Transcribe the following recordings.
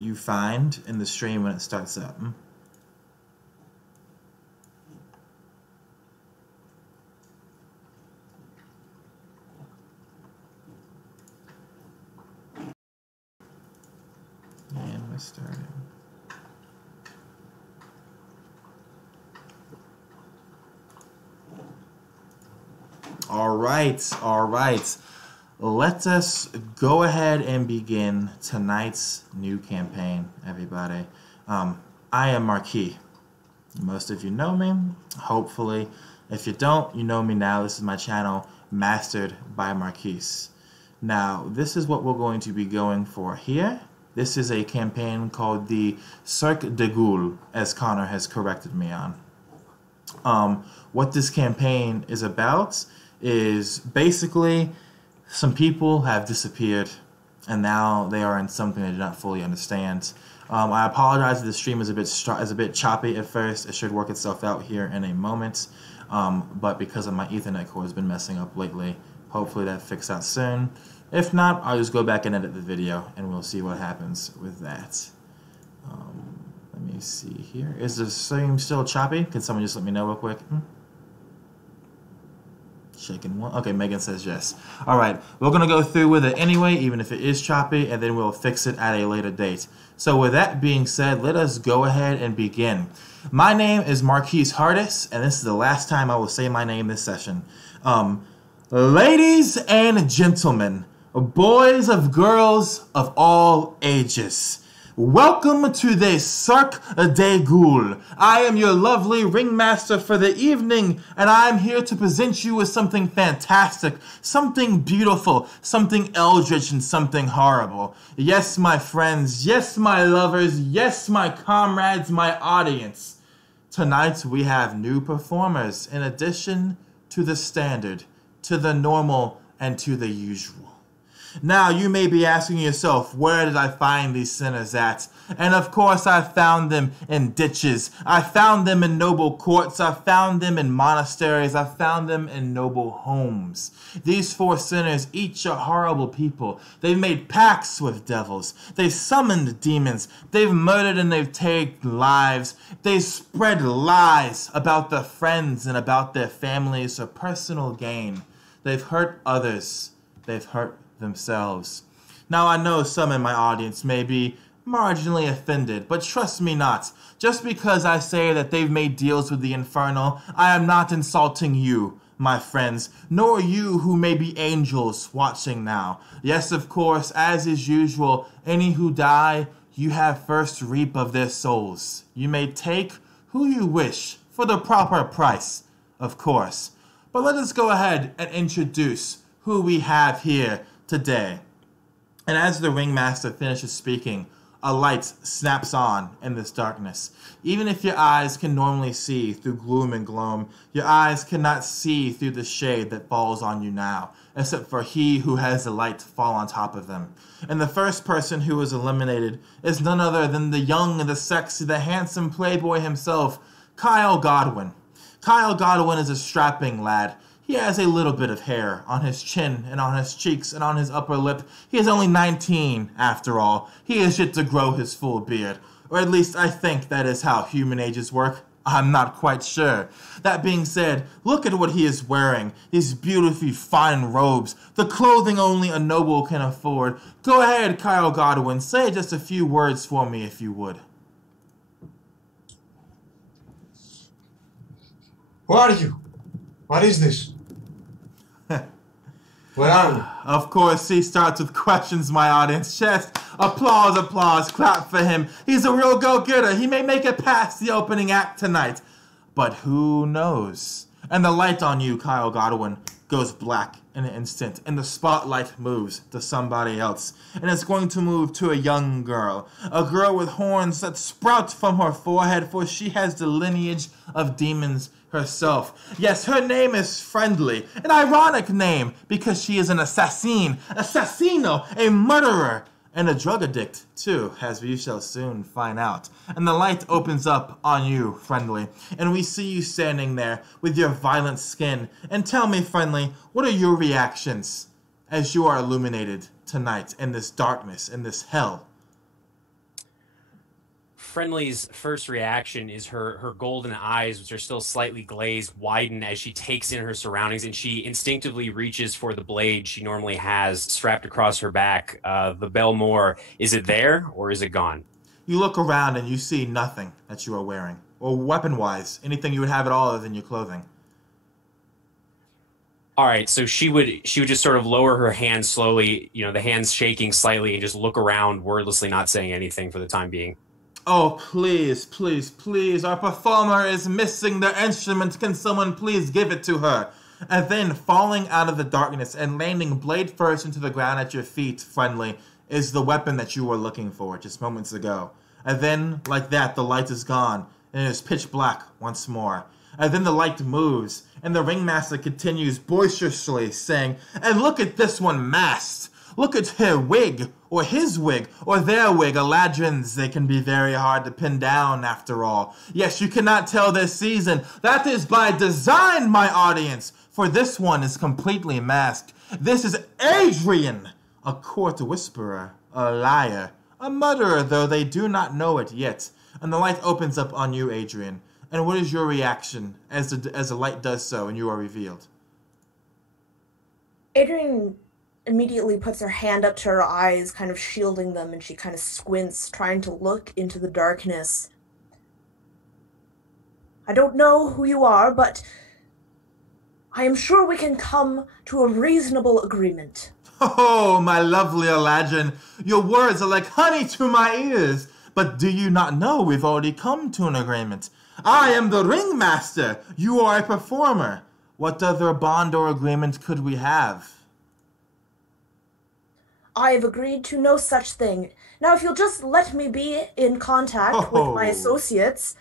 you find in the stream when it starts up. And we're starting. All right. Let us go ahead and begin tonight's new campaign, everybody. I am Marquis. Most of you know me, hopefully. If you don't, you know me now. This is my channel, Mastered by Marquis. Now, this is what we're going to be going for here. This is a campaign called the Cirque de Goules, as Connor has corrected me on. What this campaign is about is basically some people have disappeared and now they are in something they do not fully understand. I apologize if the stream is a bit choppy at first. It should work itself out here in a moment, but because of my Ethernet cord has been messing up lately, hopefully that fixes out soon. If not, I'll just go back and edit the video and we'll see what happens with that. Let me see here. Is the stream still choppy? Can someone just let me know real quick? Shaking one. Okay, Megan says yes. All right, we're going to go through with it anyway, even if it is choppy, and then we'll fix it at a later date. So with that being said, let us go ahead and begin. My name is Marquis Hardis, and this is the last time I will say my name this session. Ladies and gentlemen, boys and girls of all ages, welcome to the Cirque de Goules. I am your lovely ringmaster for the evening, and I am here to present you with something fantastic, something beautiful, something eldritch, and something horrible. Yes, my friends, yes, my lovers, yes, my comrades, my audience. Tonight we have new performers in addition to the standard, to the normal, and to the usual. Now, you may be asking yourself, where did I find these sinners at? And of course, I found them in ditches. I found them in noble courts. I found them in monasteries. I found them in noble homes. These four sinners each are horrible people. They've made pacts with devils. They've summoned demons. They've murdered and they've taken lives. They've spread lies about their friends and about their families for personal gain. They've hurt others. They've hurt themselves. Now, I know some in my audience may be marginally offended, but trust me not. Just because I say that they've made deals with the infernal, I am not insulting you, my friends, nor you who may be angels watching now. Yes, of course, as is usual, any who die, you have first reap of their souls. You may take who you wish for the proper price, of course. But let us go ahead and introduce who we have here today. And as the ringmaster finishes speaking, a light snaps on in this darkness. Even if your eyes can normally see through gloom and gloam, your eyes cannot see through the shade that falls on you now, except for he who has the light fall on top of them. And the first person who is eliminated is none other than the young, the sexy, the handsome playboy himself, Kyle Godwin. Kyle Godwin is a strapping lad. He has a little bit of hair on his chin and on his cheeks and on his upper lip. He is only 19, after all. He is yet to grow his full beard. Or at least I think that is how human ages work. I'm not quite sure. That being said, look at what he is wearing. These beautifully fine robes. The clothing only a noble can afford. Go ahead, Kyle Godwin. Say just a few words for me if you would. Who are you? What is this? Where are we? Of course, he starts with questions, my audience. Just applause, applause, clap for him. He's a real go-getter. He may make it past the opening act tonight. But who knows? And the light on you, Kyle Godwin, goes black in an instant, and the spotlight moves to somebody else. And it's going to move to a young girl. A girl with horns that sprout from her forehead, for she has the lineage of demons herself. Yes, her name is Friendly, an ironic name because she is an assassin, assassino, a murderer, and a drug addict too, as we shall soon find out. And the light opens up on you, Friendly, and we see you standing there with your violent skin. And tell me, Friendly, what are your reactions as you are illuminated tonight in this darkness, in this hell? Friendly's first reaction is her golden eyes, which are still slightly glazed, widen as she takes in her surroundings, and she instinctively reaches for the blade she normally has strapped across her back. The Belmore, is it there or is it gone? You look around and you see nothing that you are wearing, or weapon-wise, anything you would have at all other than your clothing. All right, so she would just sort of lower her hands slowly, the hands shaking slightly, and just look around wordlessly, not saying anything for the time being. Oh, please, please, please, our performer is missing their instrument. Can someone please give it to her? And then, falling out of the darkness and landing blade first into the ground at your feet, Friendly, is the weapon that you were looking for just moments ago. And then, like that, the light is gone, and it is pitch black once more. And then the light moves, and the Ringmaster continues boisterously, saying, "And look at this one masked! Look at her wig, or his wig, or their wig. Eladrin's, they can be very hard to pin down after all. Yes, you cannot tell their season. That is by design, my audience, for this one is completely masked. This is Adrian, a court whisperer, a liar, a murderer, though they do not know it yet." And the light opens up on you, Adrian. And what is your reaction as the light does so and you are revealed? Adrian immediately puts her hand up to her eyes, kind of shielding them, and she kind of squints, trying to look into the darkness. "I don't know who you are, but I am sure we can come to a reasonable agreement." Oh, my lovely Eladrin, your words are like honey to my ears. But do you not know we've already come to an agreement? I am the Ringmaster. You are a performer. What other bond or agreement could we have? "I have agreed to no such thing. Now, if you'll just let me be in contact with my associates,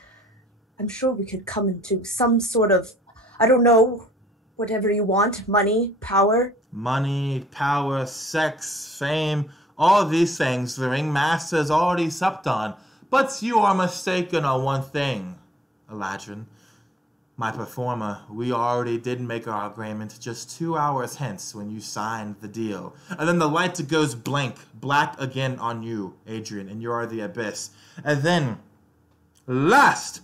I'm sure we could come into some sort of, I don't know, whatever you want, money, power." Money, power, sex, fame, all these things the Ringmaster has already supped on. But you are mistaken on one thing, Eladrin. My performer, we already did make our agreement just 2 hours hence when you signed the deal. And then the light goes black again on you, Adrian, and you are the abyss. And then, last,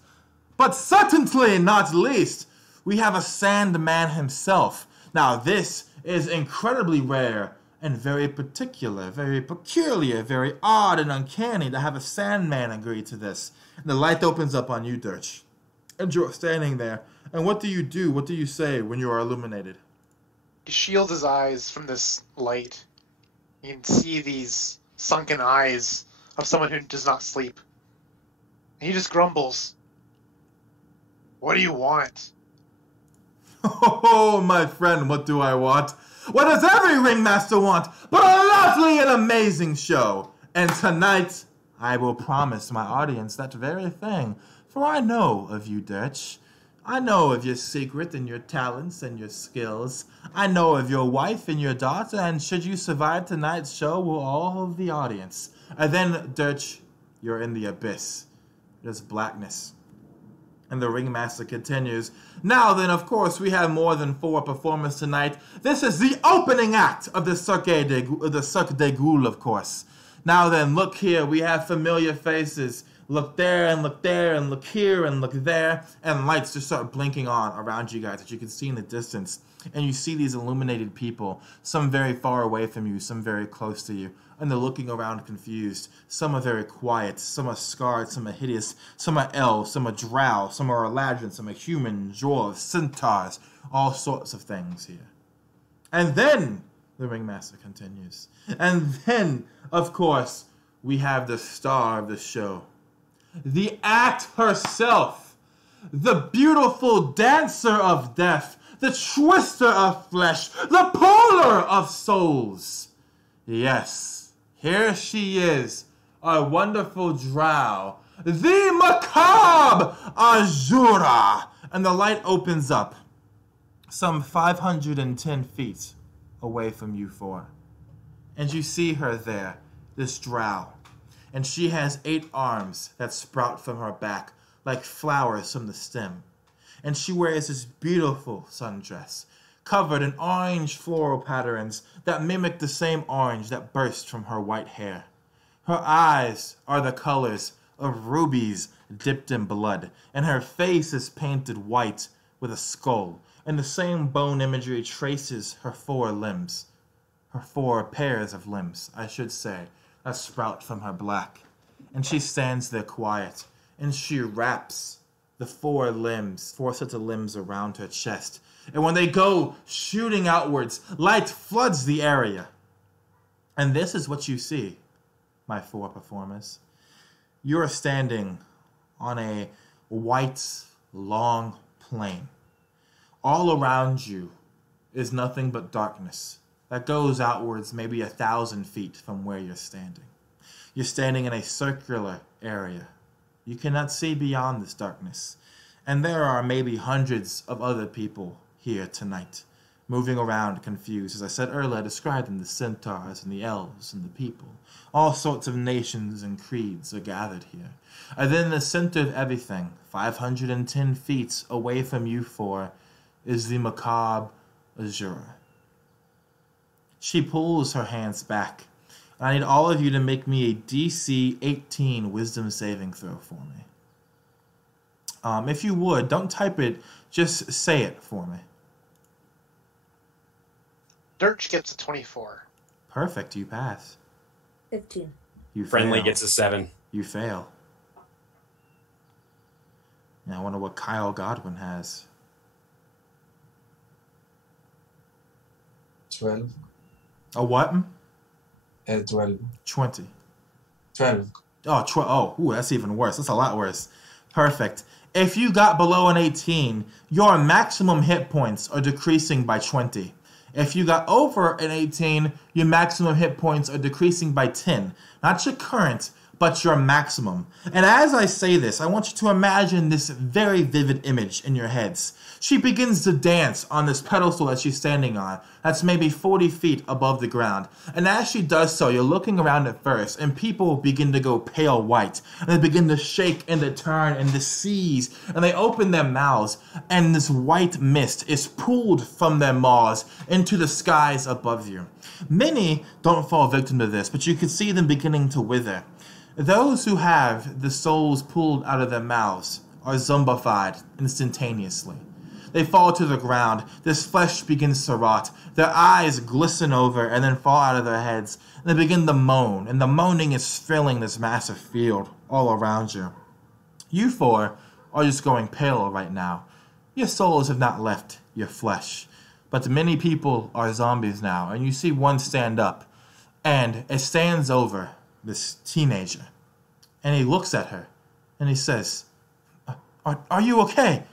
but certainly not least, we have a Sandman himself. Now this is incredibly rare and very particular, very peculiar, very odd and uncanny to have a Sandman agree to this. And the light opens up on you, Dirch. And you're standing there. And what do you do? What do you say when you are illuminated? He shields his eyes from this light. You can see these sunken eyes of someone who does not sleep. And he just grumbles. "What do you want?" Oh, my friend, what do I want? What does every Ringmaster want but a lovely and amazing show? And tonight, I will promise my audience that very thing. For I know of you, Dirch. I know of your secret and your talents and your skills. I know of your wife and your daughter, and should you survive tonight's show, will all of the audience. And then, Dirch, you're in the abyss. There's blackness. And the Ringmaster continues, "Now then, of course, we have more than 4 performers tonight. This is the opening act of the Cirque de Goules, of course. Now then, look here, we have familiar faces. Look there, and look there, and look here, and look there." And lights just start blinking on around you guys that you can see in the distance. And you see these illuminated people, some very far away from you, some very close to you. And they're looking around confused. Some are very quiet, some are scarred, some are hideous, some are elves, some are drow, some are Eladrin, some are human, dwarves, centaurs, all sorts of things here. And then, the Ringmaster continues, and then, of course, we have the star of the show. The act herself, the beautiful dancer of death, the twister of flesh, the puller of souls. Yes, here she is, our wonderful drow, the macabre Azura. And the light opens up some 510 feet away from you four. And you see her there, this drow. And she has 8 arms that sprout from her back like flowers from the stem. And she wears this beautiful sundress, covered in orange floral patterns that mimic the same orange that burst from her white hair. Her eyes are the colors of rubies dipped in blood, and her face is painted white with a skull, and the same bone imagery traces her 4 limbs. Her 4 pairs of limbs, I should say, that sprout from her black. And she stands there quiet, and she wraps the 4 sets of limbs around her chest. And when they go shooting outwards, light floods the area. And this is what you see, my 4 performers. You are standing on a white, long plain. All around you is nothing but darkness that goes outwards maybe 1,000 feet from where you're standing. You're standing in a circular area. You cannot see beyond this darkness. And there are maybe hundreds of other people here tonight, moving around confused. As I said earlier, I described them, the centaurs and the elves and the people. All sorts of nations and creeds are gathered here. And then in the center of everything, 510 feet away from you 4, is the macabre azure. She pulls her hands back. And I need all of you to make me a DC 18 wisdom saving throw for me. If you would, don't type it, just say it for me. Dirch gets a 24. Perfect, you pass. 15. You Friendly fail. gets a 7. You fail. Now I wonder what Kyle Godwin has. 12. A what? 12. 20. 12. Ooh, that's even worse. That's a lot worse. Perfect. If you got below an 18, your maximum hit points are decreasing by 20. If you got over an 18, your maximum hit points are decreasing by 10. Not your current, but your maximum. And as I say this, I want you to imagine this very vivid image in your heads. She begins to dance on this pedestal that she's standing on. That's maybe 40 feet above the ground. And as she does so, you're looking around at first, and people begin to go pale white. And they begin to shake and to turn and to seize. And they open their mouths, and this white mist is pulled from their maws into the skies above you. Many don't fall victim to this, but you can see them beginning to wither. Those who have the souls pulled out of their mouths are zombified instantaneously. They fall to the ground, this flesh begins to rot, their eyes glisten over and then fall out of their heads, and they begin to moan, and the moaning is filling this massive field all around you. You 4 are just going pale right now. Your souls have not left your flesh, but many people are zombies now, and you see one stand up, and it stands over this teenager, and he looks at her, and he says, Are you okay?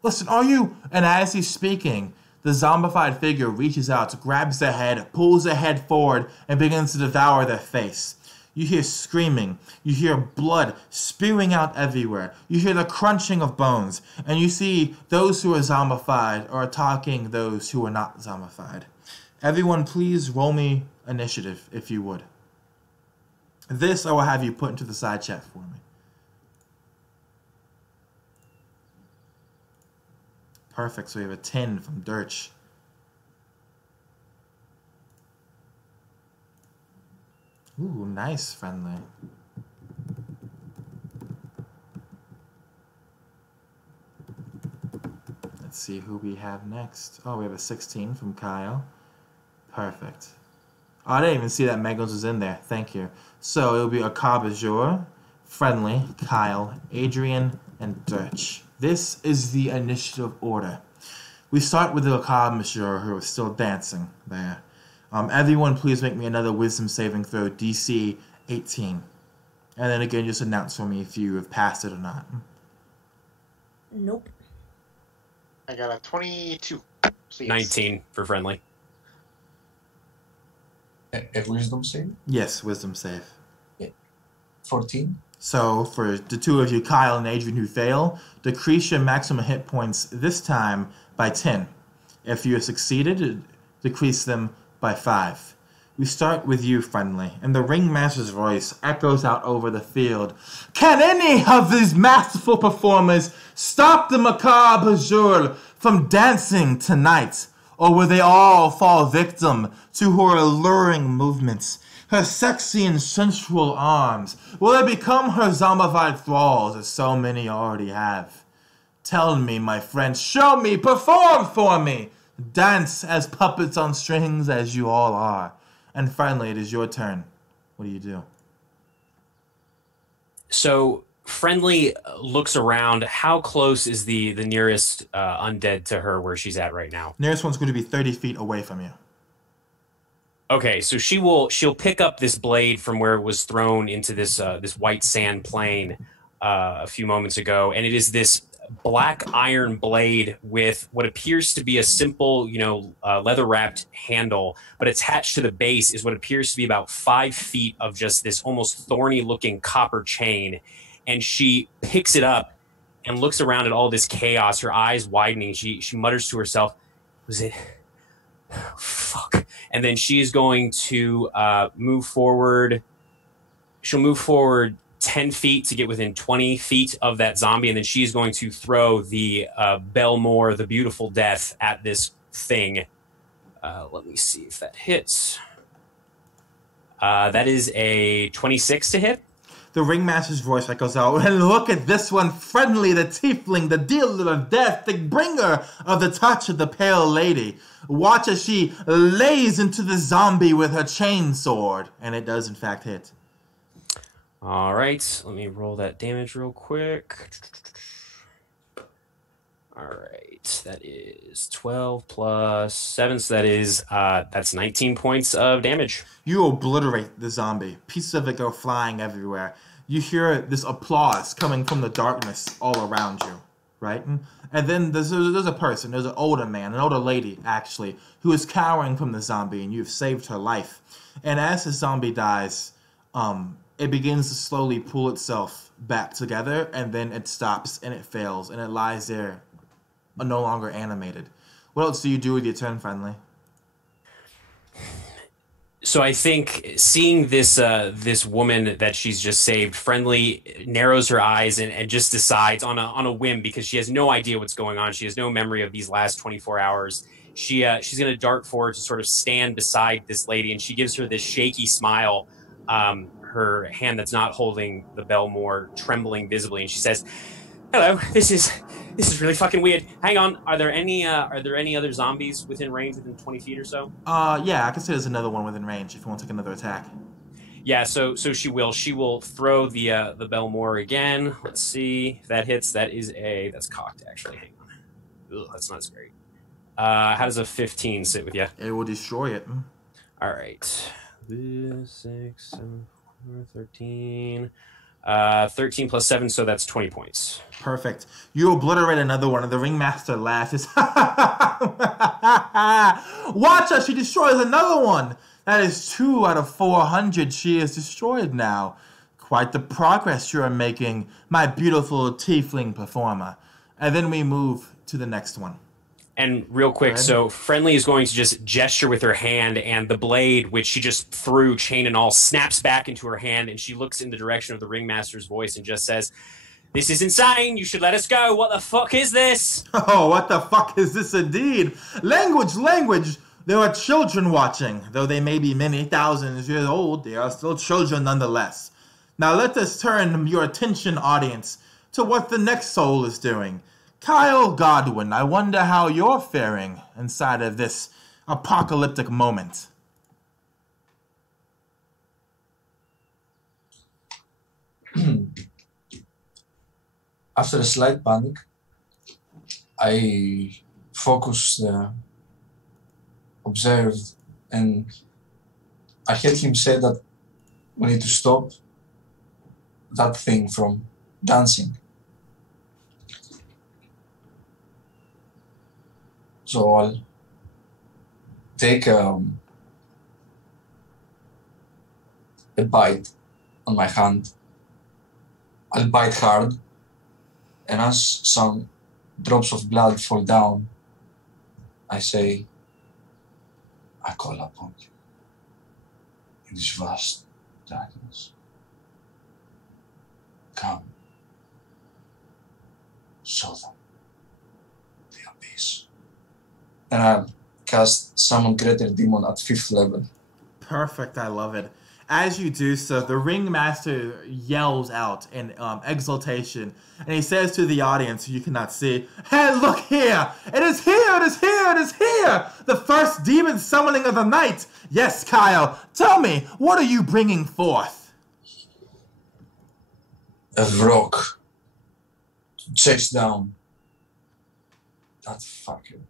Listen, are you? And as he's speaking, the zombified figure reaches out, grabs their head, pulls their head forward, and begins to devour their face. You hear screaming, you hear blood spewing out everywhere, you hear the crunching of bones, and you see those who are zombified are attacking those who are not zombified. Everyone, please roll me initiative, if you would. This I will have you put into the side chat for me. Perfect, so we have a 10 from Dirch. Ooh, nice, friendly. Let's see who we have next. Oh, we have a 16 from Kyle. Perfect. Oh, I didn't even see that Megos was in there. Thank you. So it'll be a Cabajor, Friendly, Kyle, Adrian, and Dirch. This is the initiative order. We start with the Cabajor, who is still dancing there. Everyone, please make me another wisdom saving throw, DC 18. And then again, just announce for me if you have passed it or not. Nope. I got a 22. So yes. 19 for friendly. A wisdom save? Yes, wisdom save. 14. So for the two of you, Kyle and Adrian, who fail, decrease your maximum hit points this time by 10. If you have succeeded, decrease them by 5. We start with you, Friendly, and the Ringmaster's voice echoes out over the field. Can any of these masterful performers stop the macabre azure from dancing tonight? Or will they all fall victim to her alluring movements? her sexy and sensual arms? Will they become her zombified thralls, as so many already have? Tell me, my friends, show me, perform for me! Dance as puppets on strings as you all are. And finally, it is your turn. What do you do? So Friendly looks around. How close is the nearest undead to her where she's at right now? Nearest one's going to be 30 feet away from you. Okay, so she'll pick up this blade from where it was thrown into this this white sand plain a few moments ago, and it is this black iron blade with what appears to be a simple, leather wrapped handle, but attached to the base is what appears to be about 5 feet of just this almost thorny looking copper chain. And she picks it up and looks around at all this chaos, her eyes widening. She mutters to herself, "Was it? Fuck." And then she is going to move forward. She'll move forward 10 feet to get within 20 feet of that zombie, and then she is going to throw the Belmore, the Beautiful Death, at this thing. Let me see if that hits. That is a 26 to hit. The Ringmaster's voice echoes out, and look at this one, Friendly, the tiefling, the dealer of death, the bringer of the touch of the pale lady. Watch as she lays into the zombie with her chain sword, and it does in fact hit. All right, let me roll that damage real quick. All right, that is 12 plus 7, so that's 19 points of damage. You obliterate the zombie. Pieces of it go flying everywhere. You hear this applause coming from the darkness all around you, right? And then there's a person, there's an older man, an older lady, actually, who is cowering from the zombie, and you've saved her life. And as the zombie dies, it begins to slowly pull itself back together, and then it stops, and it fails, and it lies there, no longer animated. What else do you do with your turn, Friendly? So I think seeing this woman that she's just saved, Friendly narrows her eyes and just decides on a whim, because she has no idea what's going on. She has no memory of these last 24 hours. She's going to dart forward to sort of stand beside this lady, and she gives her this shaky smile, her hand that's not holding the Belmore trembling visibly, and she says, "Hello, this is really fucking weird. Hang on, are there any other zombies within range within 20 feet or so?" Yeah, I can say there's another one within range if you want to take another attack. Yeah, so she will throw the Belmore again. Let's see if that hits. That's cocked actually. Hang on. Ugh, that's not as great. How does a 15 sit with you? It will destroy it. All right. 6, 7, 4, 13. 13 plus 7, so that's 20 points. Perfect. You obliterate another one, and the Ringmaster laughs. Watch her, she destroys another one. That is 2 out of 400 she is destroyed now. Quite the progress you are making, my beautiful tiefling performer. And then we move to the next one. And real quick, so Friendly is going to just gesture with her hand, and the blade, which she just threw, chain and all, snaps back into her hand, and she looks in the direction of the Ringmaster's voice and just says, "This is insane. You should let us go. What the fuck is this?" Oh, what the fuck is this indeed? Language! There are children watching. Though they may be many thousands years old, they are still children nonetheless. Now let us turn your attention, audience, to what the next soul is doing. Kyle Godwin, I wonder how you're faring inside of this apocalyptic moment. After a slight panic, I focused, observed, and I heard him say that we need to stop that thing from dancing. So I'll take a bite on my hand. I'll bite hard, and as some drops of blood fall down, I say, "I call upon you in this vast darkness. Come, show them the abyss." And I cast Summon Greater Demon at 5th level. Perfect, I love it. As you do so, the Ringmaster yells out in exultation, and he says to the audience, who you cannot see, "Hey, look here! It is here! It is here! It is here! The first demon summoning of the night! Yes, Kyle, tell me, what are you bringing forth?" A rock to chase down that fucker.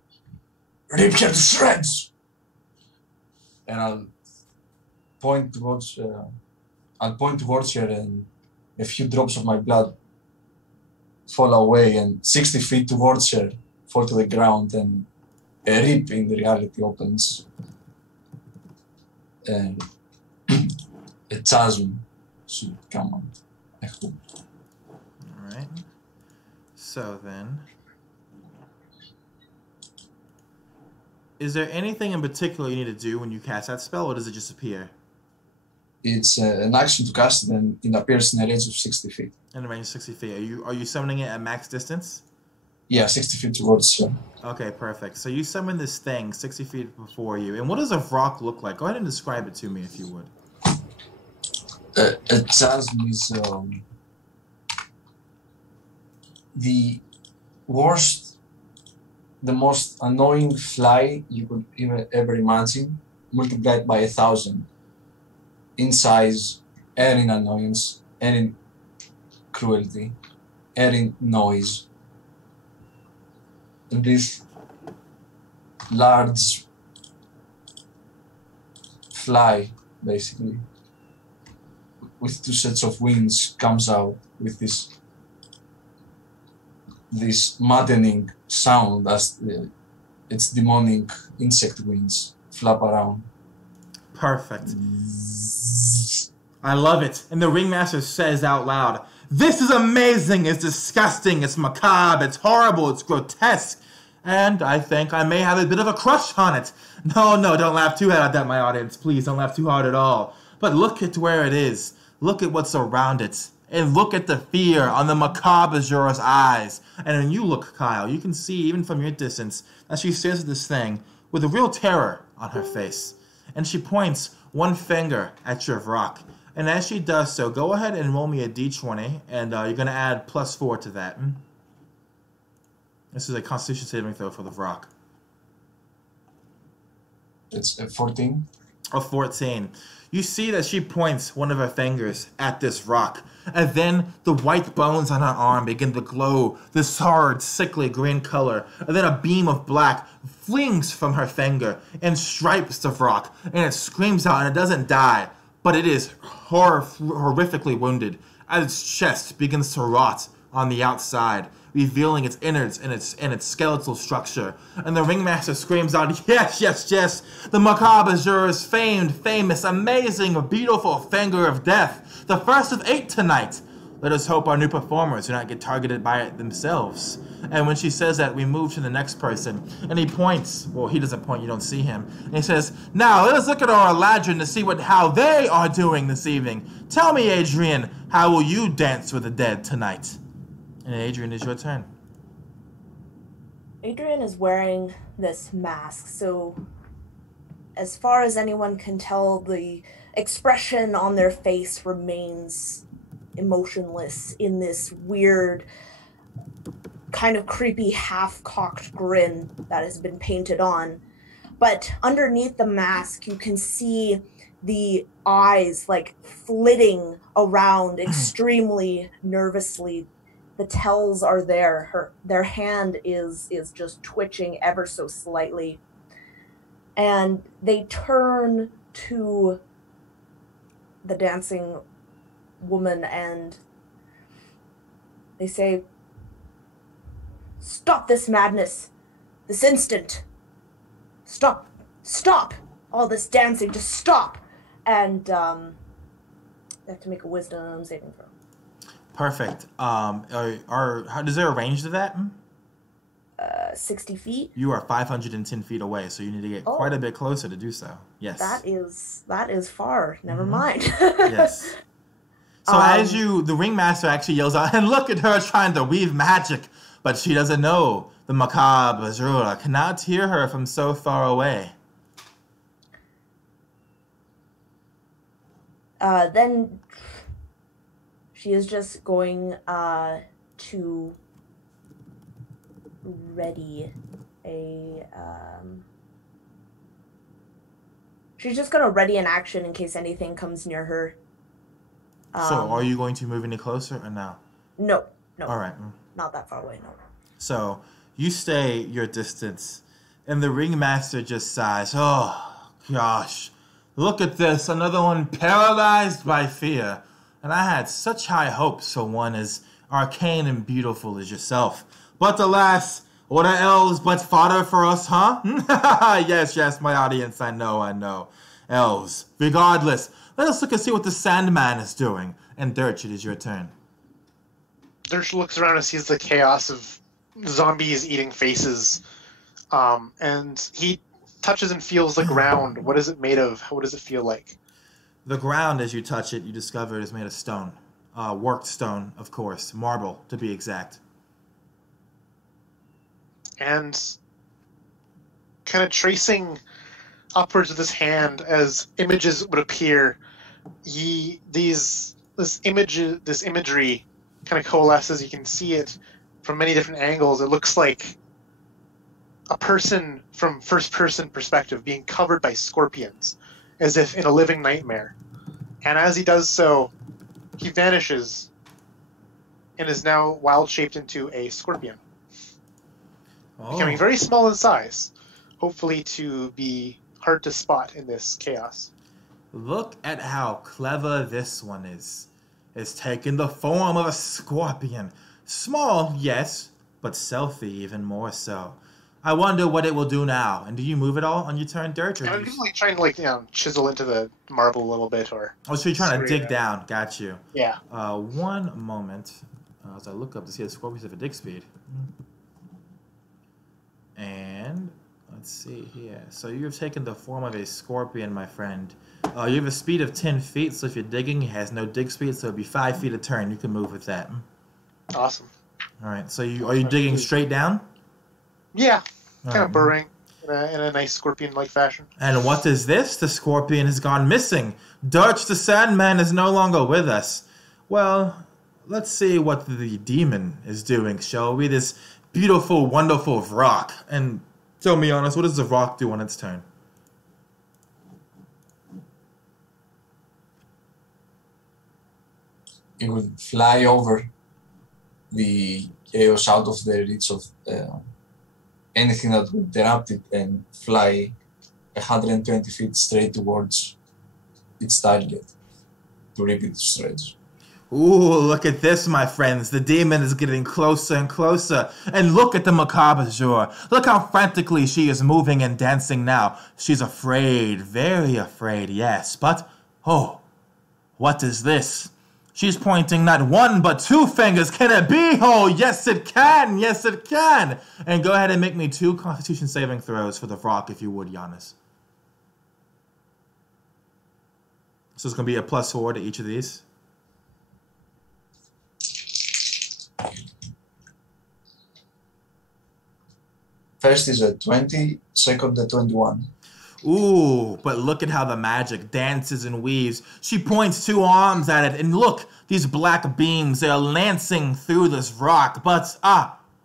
Rip her to shreds! And I'll point towards her, and a few drops of my blood fall away, and 60 feet towards her fall to the ground, and a rip in the reality opens, and a chasm should come out. I hope. Alright. So then, is there anything in particular you need to do when you cast that spell, or does it just appear? It's an action to cast it, and it appears in a range of 60 feet. In a range of 60 feet. Are you summoning it at max distance? Yeah, 60 feet towards her. Okay, perfect. So you summon this thing 60 feet before you. And what does a rock look like? Go ahead and describe it to me, if you would. A chasm is the most annoying fly you could ever imagine, multiplied by 1,000 in size, and in annoyance, and in cruelty, and in noise. And this large fly, basically, with 2 sets of wings, comes out with this maddening sound as its demonic insect wings flap around. Perfect. I love it. And the Ringmaster says out loud, "This is amazing, it's disgusting, it's macabre, it's horrible, it's grotesque, and I think I may have a bit of a crush on it." No, don't laugh too hard at that, my audience. Please, don't laugh too hard at all. But look at where it is. Look at what's around it. And look at the fear on the macabre's eyes. And when you look, Kyle, you can see, even from your distance, that she stares at this thing with a real terror on her face. And she points one finger at your rock. And as she does so, go ahead and roll me a d20, and you're going to add +4 to that. This is a Constitution saving throw for the rock. It's a 14. A 14. You see that she points one of her fingers at this rock, and then the white bones on her arm begin to glow this hard, sickly green color, and then a beam of black flings from her finger and stripes the rock, and it screams out, and it doesn't die, but it is horrifically wounded as its chest begins to rot on the outside, revealing its innards and its skeletal structure. And the Ringmaster screams out, "Yes, yes, yes! The macabre's famed, famous, amazing, beautiful finger of death! The first of 8 tonight! Let us hope our new performers do not get targeted by it themselves." And when she says that, we move to the next person. And he points, well, he doesn't point, you don't see him. And he says, "Now, let us look at our Eladrin to see how they are doing this evening. Tell me, Adrian, how will you dance with the dead tonight?" And Adrian, is your turn. Adrian is wearing this mask, so as far as anyone can tell, the expression on their face remains emotionless in this weird, kind of creepy, half-cocked grin that has been painted on. But underneath the mask, you can see the eyes, like, flitting around extremely nervously. The tells are there. Their hand is just twitching ever so slightly. And they turn to the dancing woman and they say, "Stop this madness. This instant. Stop all this dancing. Just stop." And they have to make a wisdom saving throw. Perfect. How is there a range to that? 60 feet. You are 510 feet away, so you need to get quite a bit closer to do so. Yes. That is far. Never mind. Yes. So as the Ringmaster actually yells out, "And look at her trying to weave magic, but she doesn't know the macabre Azura cannot hear her from so far away." Then she is just going to ready a she's just gonna ready an action in case anything comes near her. So are you going to move any closer or no? No. All right. Not that far away, no. So you stay your distance, and the Ringmaster just sighs. Oh, gosh. Look at this. Another one paralyzed by fear. And I had such high hopes for one as arcane and beautiful as yourself. But alas, what are elves but fodder for us, huh? Yes, my audience, I know. Elves. Regardless, let us look and see what the Sandman is doing. And Dirch, it is your turn. Dirch looks around and sees the chaos of zombies eating faces. And he touches and feels the ground. What is it made of? What does it feel like? The ground, as you touch it, you discover is made of stone. Worked stone, of course. Marble, to be exact. And kind of tracing upwards with his hand as images would appear, this imagery kind of coalesces. You can see it from many different angles. It looks like a person from first-person perspective being covered by scorpions, as if in a living nightmare. And as he does so, he vanishes and is now wild-shaped into a scorpion. Becoming very small in size, hopefully to be hard to spot in this chaos. Look at how clever this one is. It's taken the form of a scorpion. Small, yes, but stealthy even more so. I wonder what it will do now. And do you move at all on your turn, Dirch? I'm just trying to chisel into the marble a little bit, or. Oh, so you're trying to dig down. Got you. Yeah. One moment, as I look up to see the scorpions have a dig speed. And let's see here. So you've taken the form of a scorpion, my friend. You have a speed of 10 feet, so if you're digging, it has no dig speed, so it'd be 5 feet a turn. You can move with that. Awesome. All right. So are you digging straight down? Yeah. Kind of burrowing in a nice scorpion-like fashion. And what is this? The scorpion has gone missing. Dirch the Sandman is no longer with us. Well, let's see what the demon is doing, shall we? This beautiful, wonderful rock. And tell me honest, what does the rock do on its turn? It would fly over the chaos out of the reach of anything that would interrupt it and fly 120 feet straight towards its target to rip it to shreds. Ooh, look at this, my friends. The demon is getting closer and closer. And look at the macabre azure. Look how frantically she is moving and dancing now. She's afraid, very afraid, yes. But, oh, what is this? She's pointing not one but two fingers. Can it be? Oh, yes it can. Yes it can. And go ahead and make me 2 Constitution saving throws for the rock, if you would, Giannis. So it's going to be a +4 to each of these. First is a 20, second a 21. Ooh, but look at how the magic dances and weaves. She points 2 arms at it, and look, these black beams, they are lancing through this rock. But,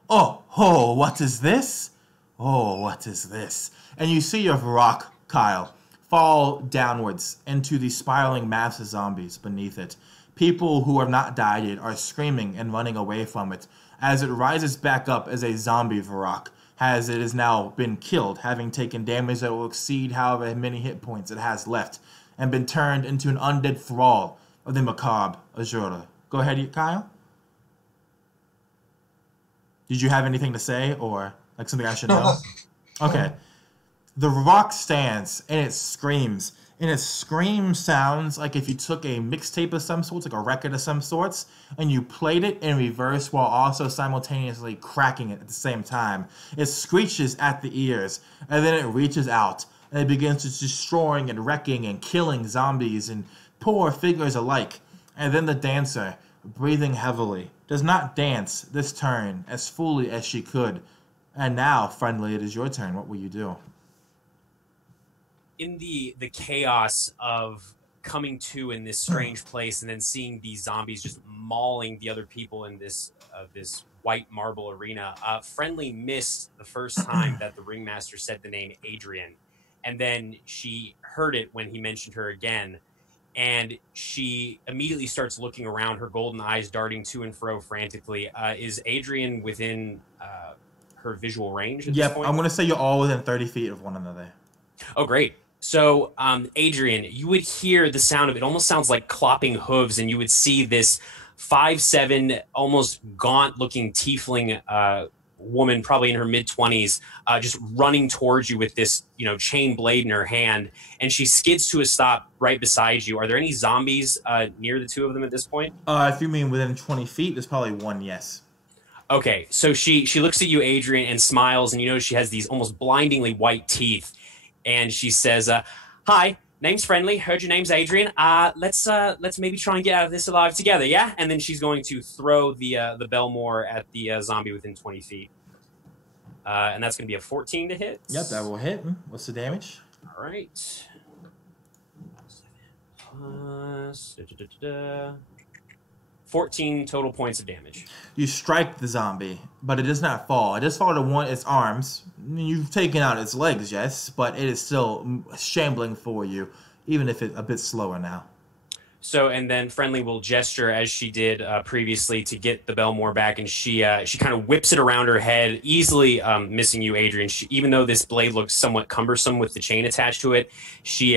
what is this? Oh, what is this? And you see your rock, Kyle, fall downwards into the spiraling mass of zombies beneath it. People who have not died yet are screaming and running away from it as it rises back up as a zombie rock, as it has now been killed, having taken damage that will exceed however many hit points it has left, and been turned into an undead thrall of the macabre azure. Go ahead, Kyle. Did you have anything to say, or like something I should know? Okay. The rock stands, and it screams. And its scream sounds like if you took a mixtape of some sorts, like a record of some sorts, and you played it in reverse while also simultaneously cracking it at the same time. It screeches at the ears, and then it reaches out, and it begins destroying and wrecking and killing zombies and poor figures alike. And then the dancer, breathing heavily, does not dance this turn as fully as she could. And now, friendly, it is your turn. What will you do? In the chaos of coming to in this strange place, and then seeing these zombies just mauling the other people in this white marble arena. Friendly missed the first time that the Ringmaster said the name Adrian, and then she heard it when he mentioned her again, and she immediately starts looking around, her golden eyes darting to and fro frantically. Is Adrian within her visual range at this point? I'm going to say you're all within 30 feet of one another. Oh, great. So, Adrian, you would hear the sound of it. Almost sounds like clopping hooves, and you would see this 5'7", almost gaunt-looking tiefling woman, probably in her mid-20s, just running towards you with this, chain blade in her hand, and she skids to a stop right beside you. Are there any zombies near the two of them at this point? If you mean within 20 feet, there's probably one, yes. Okay, so she looks at you, Adrian, and smiles, and you know she has these almost blindingly white teeth. And she says, "Hi, name's Friendly. Heard your name's Adrian. Let's maybe try and get out of this alive together, yeah?" And then she's going to throw the Belmore at the zombie within 20 feet, and that's going to be a 14 to hit. Yep, that will hit. What's the damage? All right. 14 total points of damage. You strike the zombie, but it does not fall. It does fall to its arms. You've taken out its legs, yes, but it is still shambling for you, even if it's a bit slower now. So, and then Friendly will gesture as she did previously to get the Belmore back, and she kind of whips it around her head, easily missing you, Adrian. Even though this blade looks somewhat cumbersome with the chain attached to it, she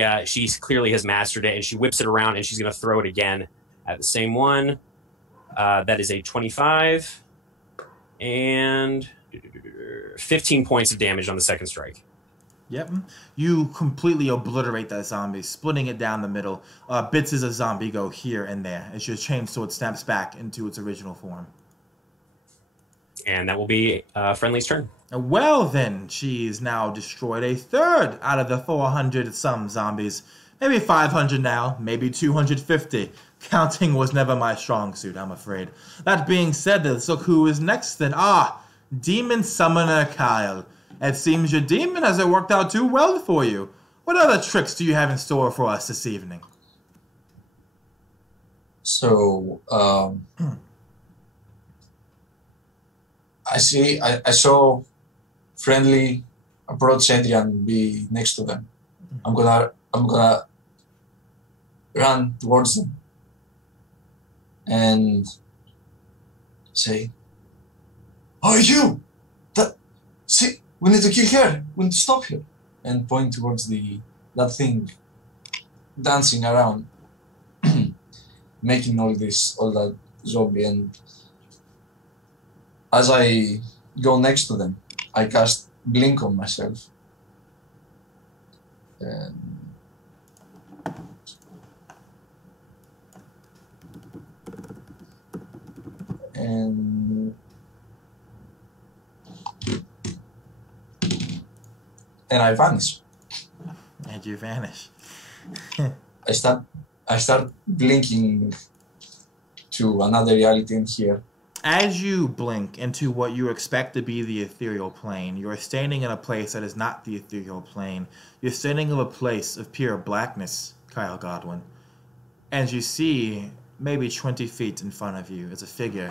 clearly has mastered it, and she whips it around, and she's going to throw it again at the same one. That is a 25, and 15 points of damage on the second strike. Yep. You completely obliterate that zombie, splitting it down the middle. Bits of zombie go here and there as your chainsword snaps back into its original form. And that will be Friendly's turn. Well then, she's now destroyed a third out of the 400-some zombies. Maybe 500 now, maybe 250. Counting was never my strong suit, I'm afraid. That being said, let's look who is next then. Demon Summoner Kyle. It seems your demon hasn't worked out too well for you. What other tricks do you have in store for us this evening? So, I saw Friendly approach Adrian be next to them. I'm gonna run towards them and say, "Oh, you! See, we need to kill her. We need to stop her." And point towards that thing dancing around, making all that zombie. And as I go next to them, I cast Blink on myself. And I vanish. And you vanish. I start blinking to another reality in here. As you blink into what you expect to be the ethereal plane, you are standing in a place that is not the ethereal plane. You're standing in a place of pure blackness, Kyle Godwin. As you see, maybe 20 feet in front of you is a figure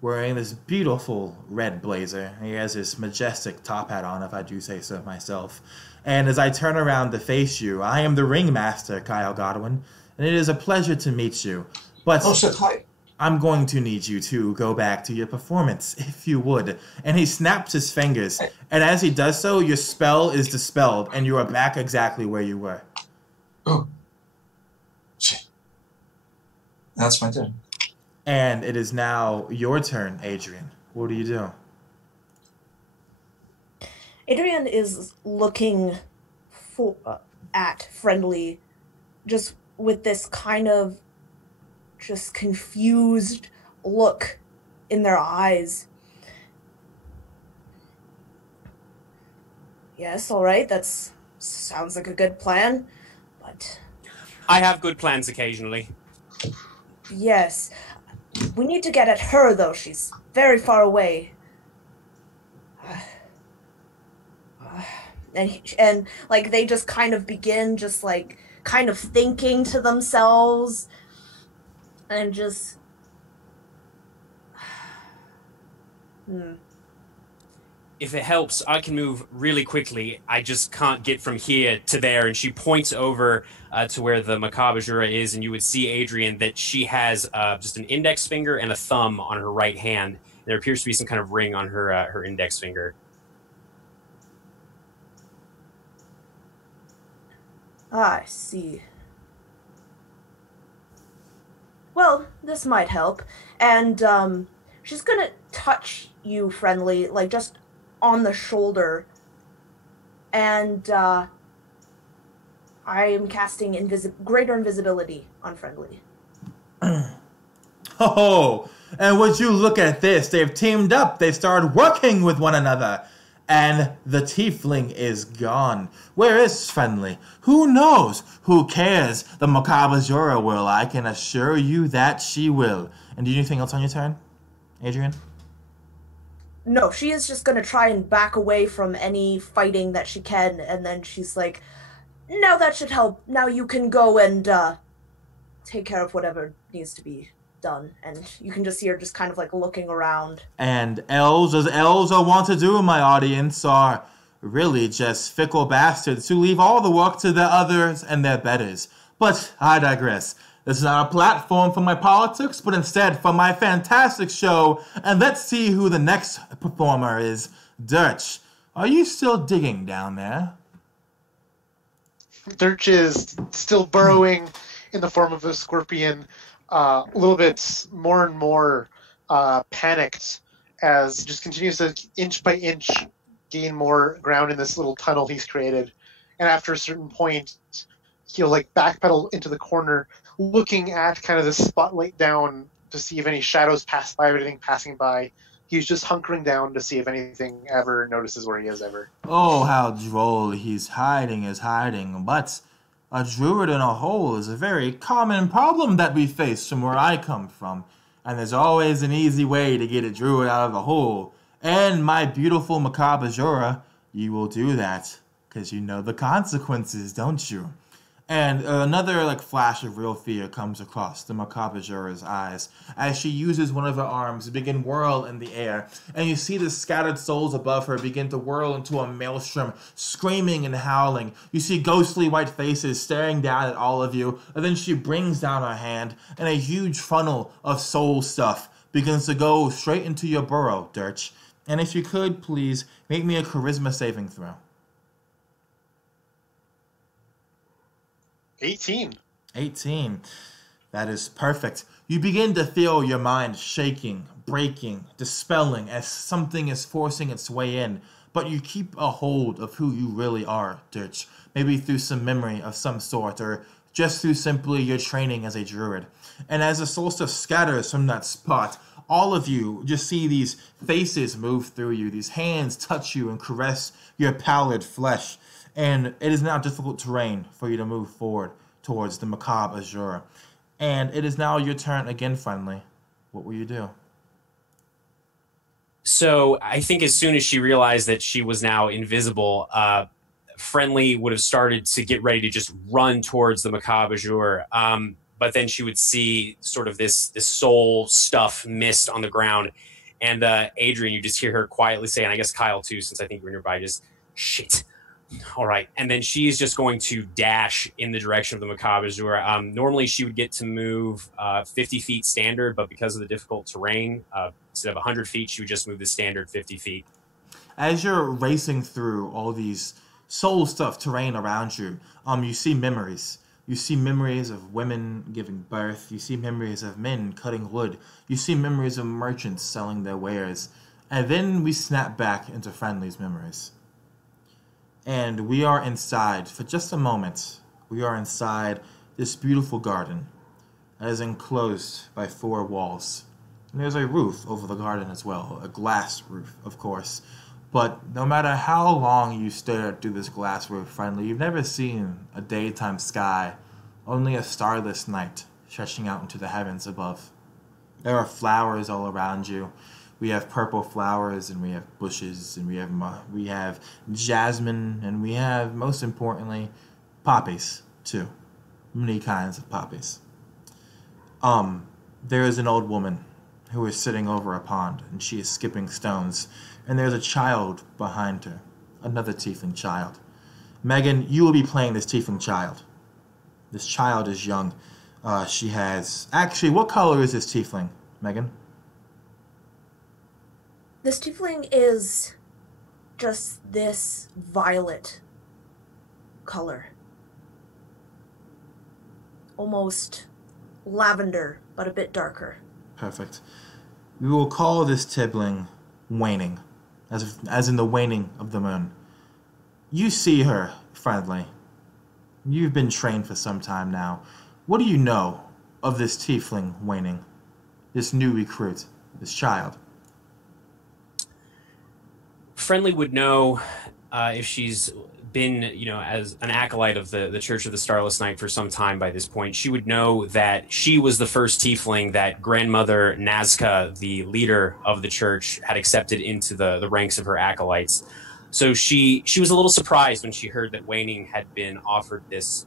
wearing this beautiful red blazer. He has this majestic top hat on, if I do say so myself. And as I turn around to face you, I am the Ringmaster, Kyle Godwin, and it is a pleasure to meet you. But hi. I'm going to need you to go back to your performance, if you would. And he snaps his fingers, and as he does so, your spell is dispelled, and you are back exactly where you were. Oh. Shit. That's my turn. And it is now your turn, Adrian. What do you do? Adrian is looking at Friendly, just with this kind of just confused look in their eyes. Yes, all right, that sounds like a good plan, but... I have good plans occasionally. Yes. We need to get at her, though. She's very far away. And like, they just kind of begin just, like, kind of thinking to themselves and just... If it helps, I can move really quickly. I just can't get from here to there. And she points over to where the macabre jura is, and you would see, Adrian, that she has just an index finger and a thumb on her right hand. There appears to be some kind of ring on her index finger. I see. Well, this might help. And she's gonna touch you, Friendly, like just on the shoulder. And I am casting greater invisibility on Friendly. Oh, and would you look at this? They've teamed up. They started working with one another. And the tiefling is gone. Where is Friendly? Who knows? Who cares? The macabre jura will. I can assure you that she will. And do you do anything else on your turn, Adrian? No, she is just gonna try and back away from any fighting that she can, and then she's like, now that should help. Now you can go and take care of whatever needs to be done. And you can just see her just kind of like looking around. And elves, as elves are wont to do in my audience, are really just fickle bastards who leave all the work to their others and their betters. But I digress. This is not a platform for my politics, but instead for my fantastic show. And let's see who the next performer is. Dirch, are you still digging down there? Dirch is still burrowing in the form of a scorpion, a little bit more and more panicked as he just continues to inch by inch gain more ground in this little tunnel he's created. And after a certain point, he'll like backpedal into the corner, looking at kind of the spotlight down to see if any shadows pass by, anything passing by. He's just hunkering down to see if anything ever notices where he is ever. Oh, how droll. He's hiding is hiding. But a druid in a hole is a very common problem that we face from where I come from. And there's always an easy way to get a druid out of a hole. And my beautiful macabre jura, you will do that. Because you know the consequences, don't you? And another like flash of real fear comes across the macabre jura's eyes as she uses one of her arms to begin whirl in the air. And you see the scattered souls above her begin to whirl into a maelstrom, screaming and howling. You see ghostly white faces staring down at all of you. And then she brings down her hand, and a huge funnel of soul stuff begins to go straight into your burrow, Dirch. And if you could, please, make me a charisma saving throw. 18. 18. That is perfect. You begin to feel your mind shaking, breaking, dispelling as something is forcing its way in. But you keep a hold of who you really are, Dirch. Maybe through some memory of some sort, or just through simply your training as a druid. And as the soul stuff scatters from that spot, all of you just see these faces move through you. These hands touch you and caress your pallid flesh. And it is now difficult terrain for you to move forward towards the macabre jura. And it is now your turn again, Friendly. What will you do? So I think as soon as she realized that she was now invisible, Friendly would have started to get ready to just run towards the macabre jura. But then she would see sort of this soul stuff mist on the ground. And Adrian, you just hear her quietly say, and I guess Kyle too, since I think we're nearby, just, shit. All right. And then she's just going to dash in the direction of the macabre jura. Normally she would get to move 50 feet standard, but because of the difficult terrain, instead of 100 feet, she would just move the standard 50 feet. As you're racing through all these soul stuff terrain around you, you see memories. You see memories of women giving birth. You see memories of men cutting wood. You see memories of merchants selling their wares. And then we snap back into Friendly's memories. And we are inside, for just a moment, we are inside this beautiful garden that is enclosed by 4 walls. And there's a roof over the garden as well, a glass roof, of course. But no matter how long you stare through this glass roof, Friendly, you've never seen a daytime sky, only a starless night stretching out into the heavens above. There are flowers all around you. We have purple flowers, and we have bushes, and we have jasmine, and we have, most importantly, poppies, too. many kinds of poppies. There is an old woman who is sitting over a pond, and she is skipping stones, and there's a child behind her, another tiefling child. Megan, you will be playing this tiefling child. This child is young. She has... Actually, what color is this tiefling, Megan? This tiefling is just this violet color. Almost lavender, but a bit darker. Perfect. We will call this tiefling waning, as in the waning of the moon. You see her, friendly. You've been trained for some time now. What do you know of this tiefling waning? This new recruit, this child? Friendly would know if she's been, as an acolyte of the Church of the Starless Night for some time by this point. She would know that she was the first tiefling that Grandmother Nazca, the leader of the church, had accepted into the ranks of her acolytes. So she was a little surprised when she heard that Waning had been offered this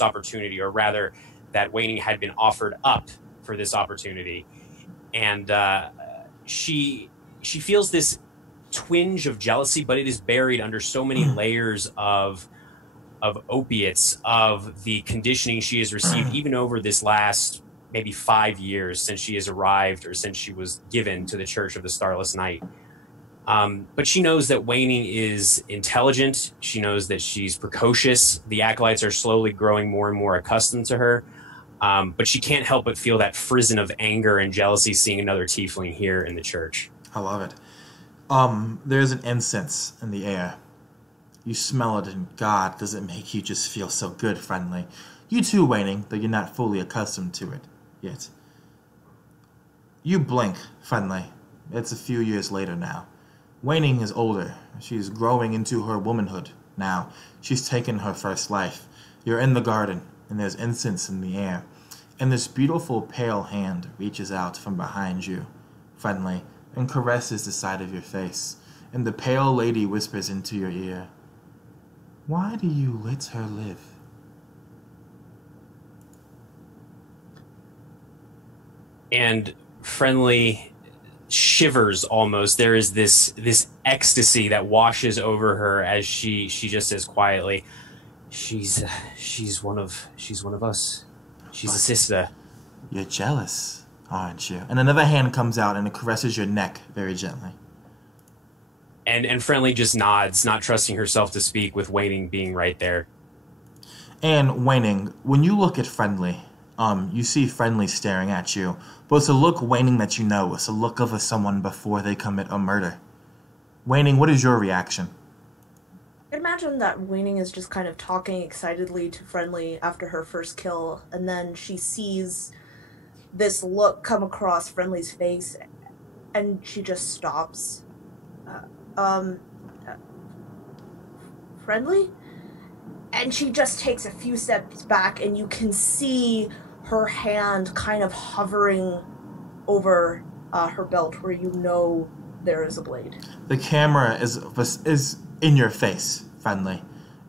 opportunity, or rather, that Waning had been offered up for this opportunity, and she feels this twinge of jealousy, but it is buried under so many layers of opiates, of the conditioning she has received, even over this last maybe 5 years since she has arrived, or since she was given to the Church of the Starless Night. But she knows that Waning is intelligent. She knows that she's precocious. The acolytes are slowly growing more and more accustomed to her. But she can't help but feel that frisson of anger and jealousy seeing another tiefling here in the church. I love it. There's an incense in the air. You smell it, and God, does it make you just feel so good, friendly. You too, Waning, though you're not fully accustomed to it yet. You blink, friendly. It's a few years later now. Waning is older. She's growing into her womanhood now. She's taken her first life. You're in the garden, and there's incense in the air. And this beautiful pale hand reaches out from behind you, friendly, and caresses the side of your face. And the pale lady whispers into your ear, "Why do you let her live?" And Friendly shivers almost. There is this ecstasy that washes over her as she just says quietly, she's one of us. She's a sister. You're jealous, aren't you? And another hand comes out and it caresses your neck very gently. And Friendly just nods, not trusting herself to speak, with Waning being right there. And Waning, when you look at Friendly, you see Friendly staring at you, but it's a look, Waning, that you know. It's a look of someone before they commit a murder. Waning, what is your reaction? I imagine that Waning is just kind of talking excitedly to Friendly after her first kill, and then she sees this look come across Friendly's face, and she just stops. Friendly? And she just takes a few steps back, and you can see her hand kind of hovering over her belt, where you know there is a blade. The camera is in your face, Friendly,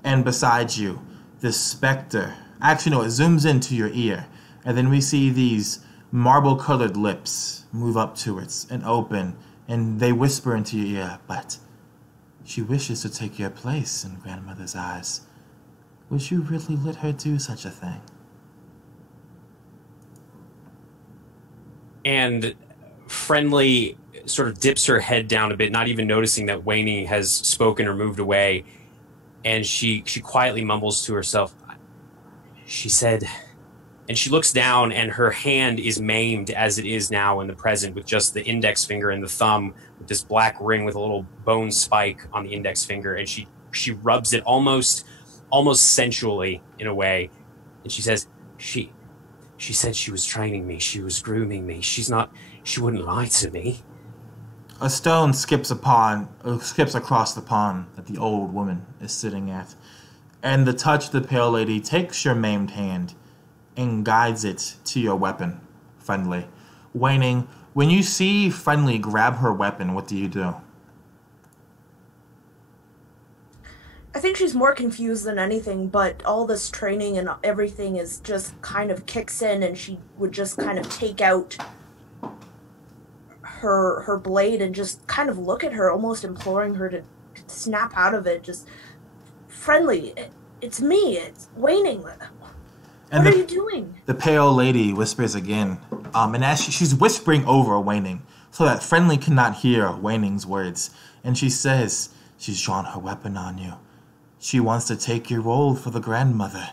and beside you, this specter. Actually, no, it zooms into your ear, and then we see these marble-colored lips move up to it and open, and they whisper into your ear, "But she wishes to take your place in Grandmother's eyes. Would you really let her do such a thing?" And Friendly sort of dips her head down a bit, not even noticing that Waning has spoken or moved away. And she quietly mumbles to herself, she said, and she looks down, and her hand is maimed as it is now in the present, with just the index finger and the thumb, with this black ring with a little bone spike on the index finger. And she rubs it almost sensually in a way. And she says, she said she was training me. She was grooming me. She wouldn't lie to me. A stone skips across the pond that the old woman is sitting at, and the touch of the pale lady takes your maimed hand and guides it to your weapon, Friendly. Waning, when you see Friendly grab her weapon, what do you do? I think she's more confused than anything, but all this training and everything is just kind of kicks in, and she would just kind of take out her blade and just kind of look at her, almost imploring her to snap out of it. Just friendly. It's me. It's Waning. What are you doing? The pale lady whispers again, and as she's whispering over Waning, so that Friendly cannot hear Waning's words, and she says, she's drawn her weapon on you. She wants to take your role for the grandmother.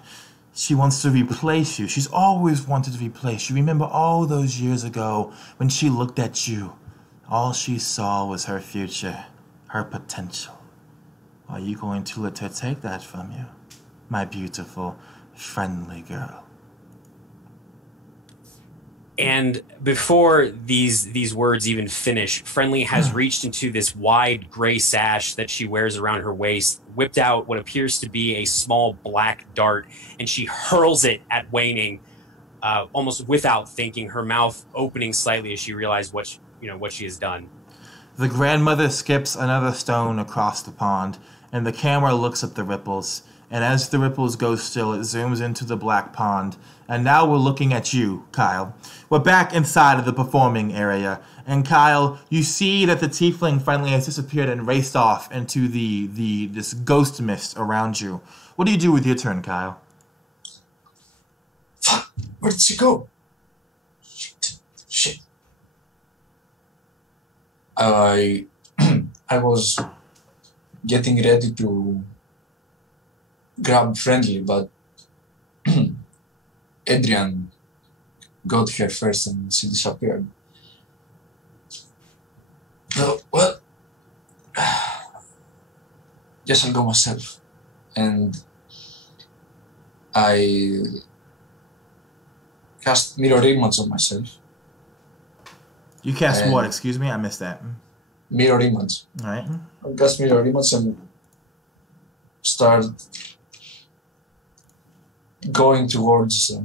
She wants to replace you. She's always wanted to replace you. Remember all those years ago when she looked at you? All she saw was her future, her potential. Are you going to let her take that from you, my beautiful, friendly girl? And before these words even finish, Friendly has reached into this wide gray sash that she wears around her waist, whipped out what appears to be a small black dart, and she hurls it at Waning, almost without thinking, her mouth opening slightly as she realized what she has done. The grandmother skips another stone across the pond, and the camera looks at the ripples. And as the ripples go still, it zooms into the black pond. And now we're looking at you, Kyle. We're back inside of the performing area. And Kyle, you see that the tiefling finally has disappeared and raced off into this ghost mist around you. What do you do with your turn, Kyle? Fuck! Where did she go? Shit. I was getting ready to grab Friendly, but Adrian got her first and she disappeared. Well, yes, I'll go myself. And I cast mirror image on myself. You cast what? Excuse me, I missed that. Mirror image. All right. I cast mirror image and start going towards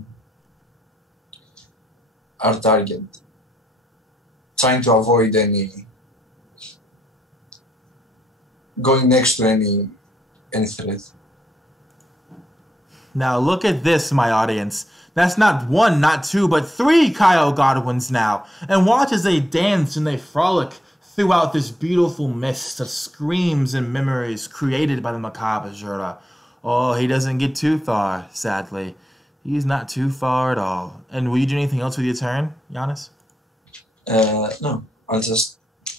our target, trying to avoid going next to any threat. Now look at this, my audience. That's not one, not two, but three Kyle Godwins now. And watch as they dance and they frolic throughout this beautiful mist of screams and memories created by the macabre genre. Oh, he doesn't get too far, sadly. He's not too far at all. And will you do anything else with your turn, Giannis? No. I'll just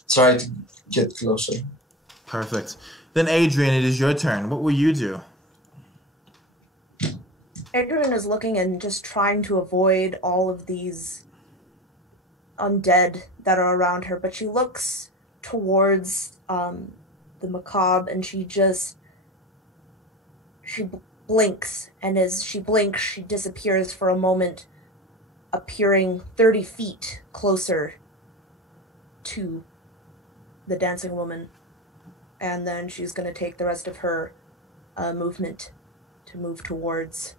try to get closer. Perfect. Then Adrian, it is your turn. What will you do? Adrian is looking and just trying to avoid all of these undead that are around her, but she looks towards the macabre and she blinks, and as she blinks, she disappears for a moment, appearing 30 feet closer to the dancing woman. And then she's going to take the rest of her movement to move towards.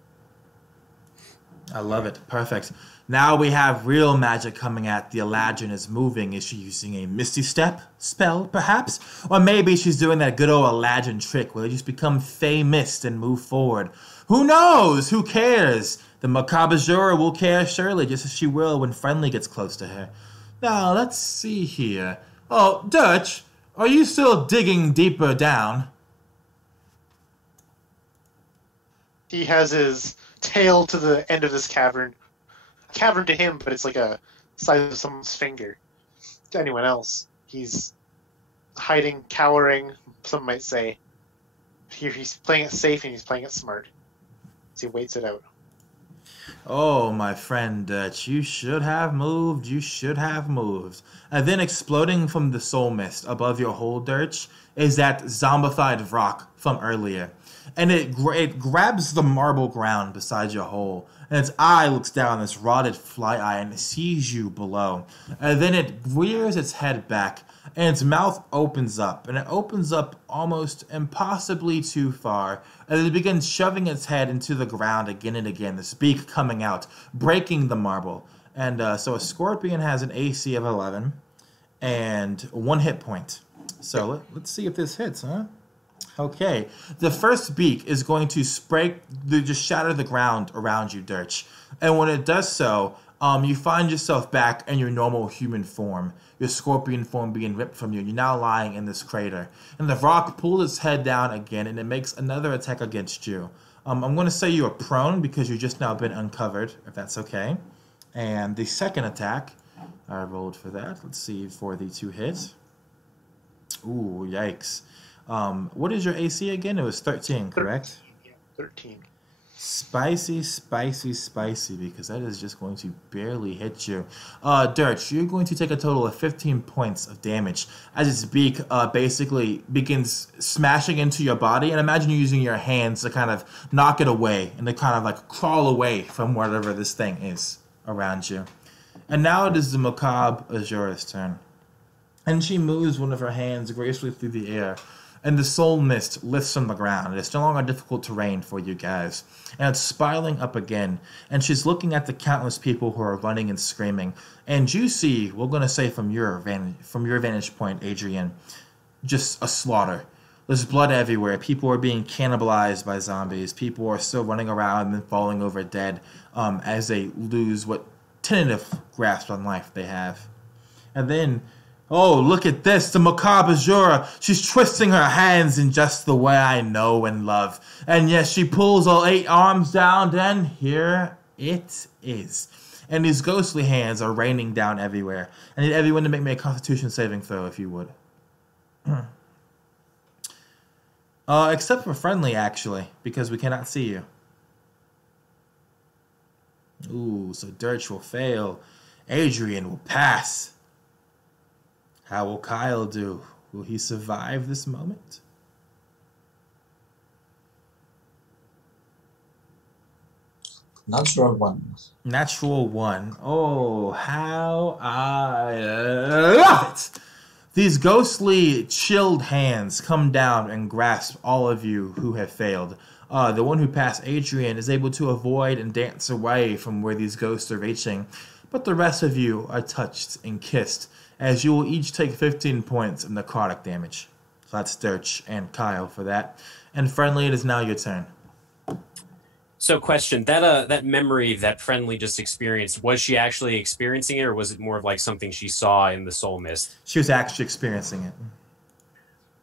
I love it. Perfect. Now we have real magic coming at the Aladdin is moving. Is she using a Misty Step spell, perhaps? Or maybe she's doing that good old Aladdin trick where they just become Fey Mist and move forward. Who knows? Who cares? The macabre genre will care surely, just as she will when Friendly gets close to her. Now, let's see here. Oh, Dutch, are you still digging deeper down? He has his tail to the end of this cavern. A cavern to him, but it's like a size of someone's finger. To anyone else, he's hiding, cowering, some might say. Here he's playing it safe and he's playing it smart. So he waits it out. Oh, my friend Dutch, you should have moved. You should have moved. And then exploding from the soul mist above your hole, Dutch, is that zombified rock from earlier. And it grabs the marble ground beside your hole, and its eye looks down, this rotted fly eye, and it sees you below. And then it rears its head back, and its mouth opens up, and it opens up almost impossibly too far, and it begins shoving its head into the ground again and again, this beak coming out, breaking the marble. And so a scorpion has an AC of 11 and 1 hit point. So let's see if this hits, huh? Okay. The first beak is going to just shatter the ground around you, Dirch. And when it does so, you find yourself back in your normal human form, your scorpion form being ripped from you. You're now lying in this crater. And the rock pulls its head down again, and it makes another attack against you. I'm going to say you are prone because you've just now been uncovered, if that's okay. And the second attack, I rolled for that. Let's see for the 2 hits. Ooh, yikes. What is your AC again? It was 13, correct? 13. Spicy, spicy, spicy, because that is just going to barely hit you. Dirch, you're going to take a total of 15 points of damage as its beak basically begins smashing into your body. And imagine you using your hands to kind of knock it away and to kind of like crawl away from whatever this thing is around you. And now it is the macabre Azura's turn. And she moves one of her hands gracefully through the air. And the soul mist lifts from the ground. It's no longer difficult terrain for you guys. And it's spiraling up again. And she's looking at the countless people who are running and screaming. And you see, we're going to say from your vantage point, Adrian, just a slaughter. There's blood everywhere. People are being cannibalized by zombies. People are still running around and falling over dead as they lose what tentative grasp on life they have. And then, oh, look at this, the macabre Azura. She's twisting her hands in just the way I know and love. And yes, she pulls all 8 arms down, and here it is. And these ghostly hands are raining down everywhere. I need everyone to make me a Constitution saving throw, if you would. Except for friendly, actually, because we cannot see you. Ooh, so Dirch will fail. Adrian will pass. How will Kyle do? Will he survive this moment? Natural 1. Natural 1. Oh, how I love it! These ghostly, chilled hands come down and grasp all of you who have failed. The one who passed, Adrian, is able to avoid and dance away from where these ghosts are reaching. But the rest of you are touched and kissed, as you will each take 15 points of necrotic damage. So that's Dirch and Kyle for that. And Friendly, it is now your turn. So question, that memory that Friendly just experienced, was she actually experiencing it, or was it more of like something she saw in the soul mist? She was actually experiencing it.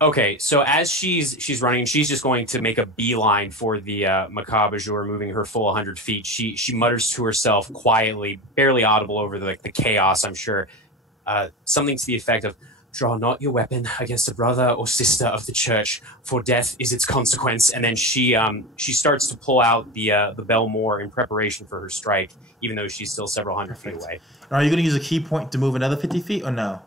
Okay, so as she's running, she's just going to make a beeline for the macabre Azure, moving her full 100 feet. She mutters to herself quietly, barely audible over the chaos, I'm sure. Something to the effect of, "Draw not your weapon against a brother or sister of the church, for death is its consequence." And then she starts to pull out the Belmore in preparation for her strike, even though she's still several hundred feet away. Are you going to use a key point to move another 50 feet or no?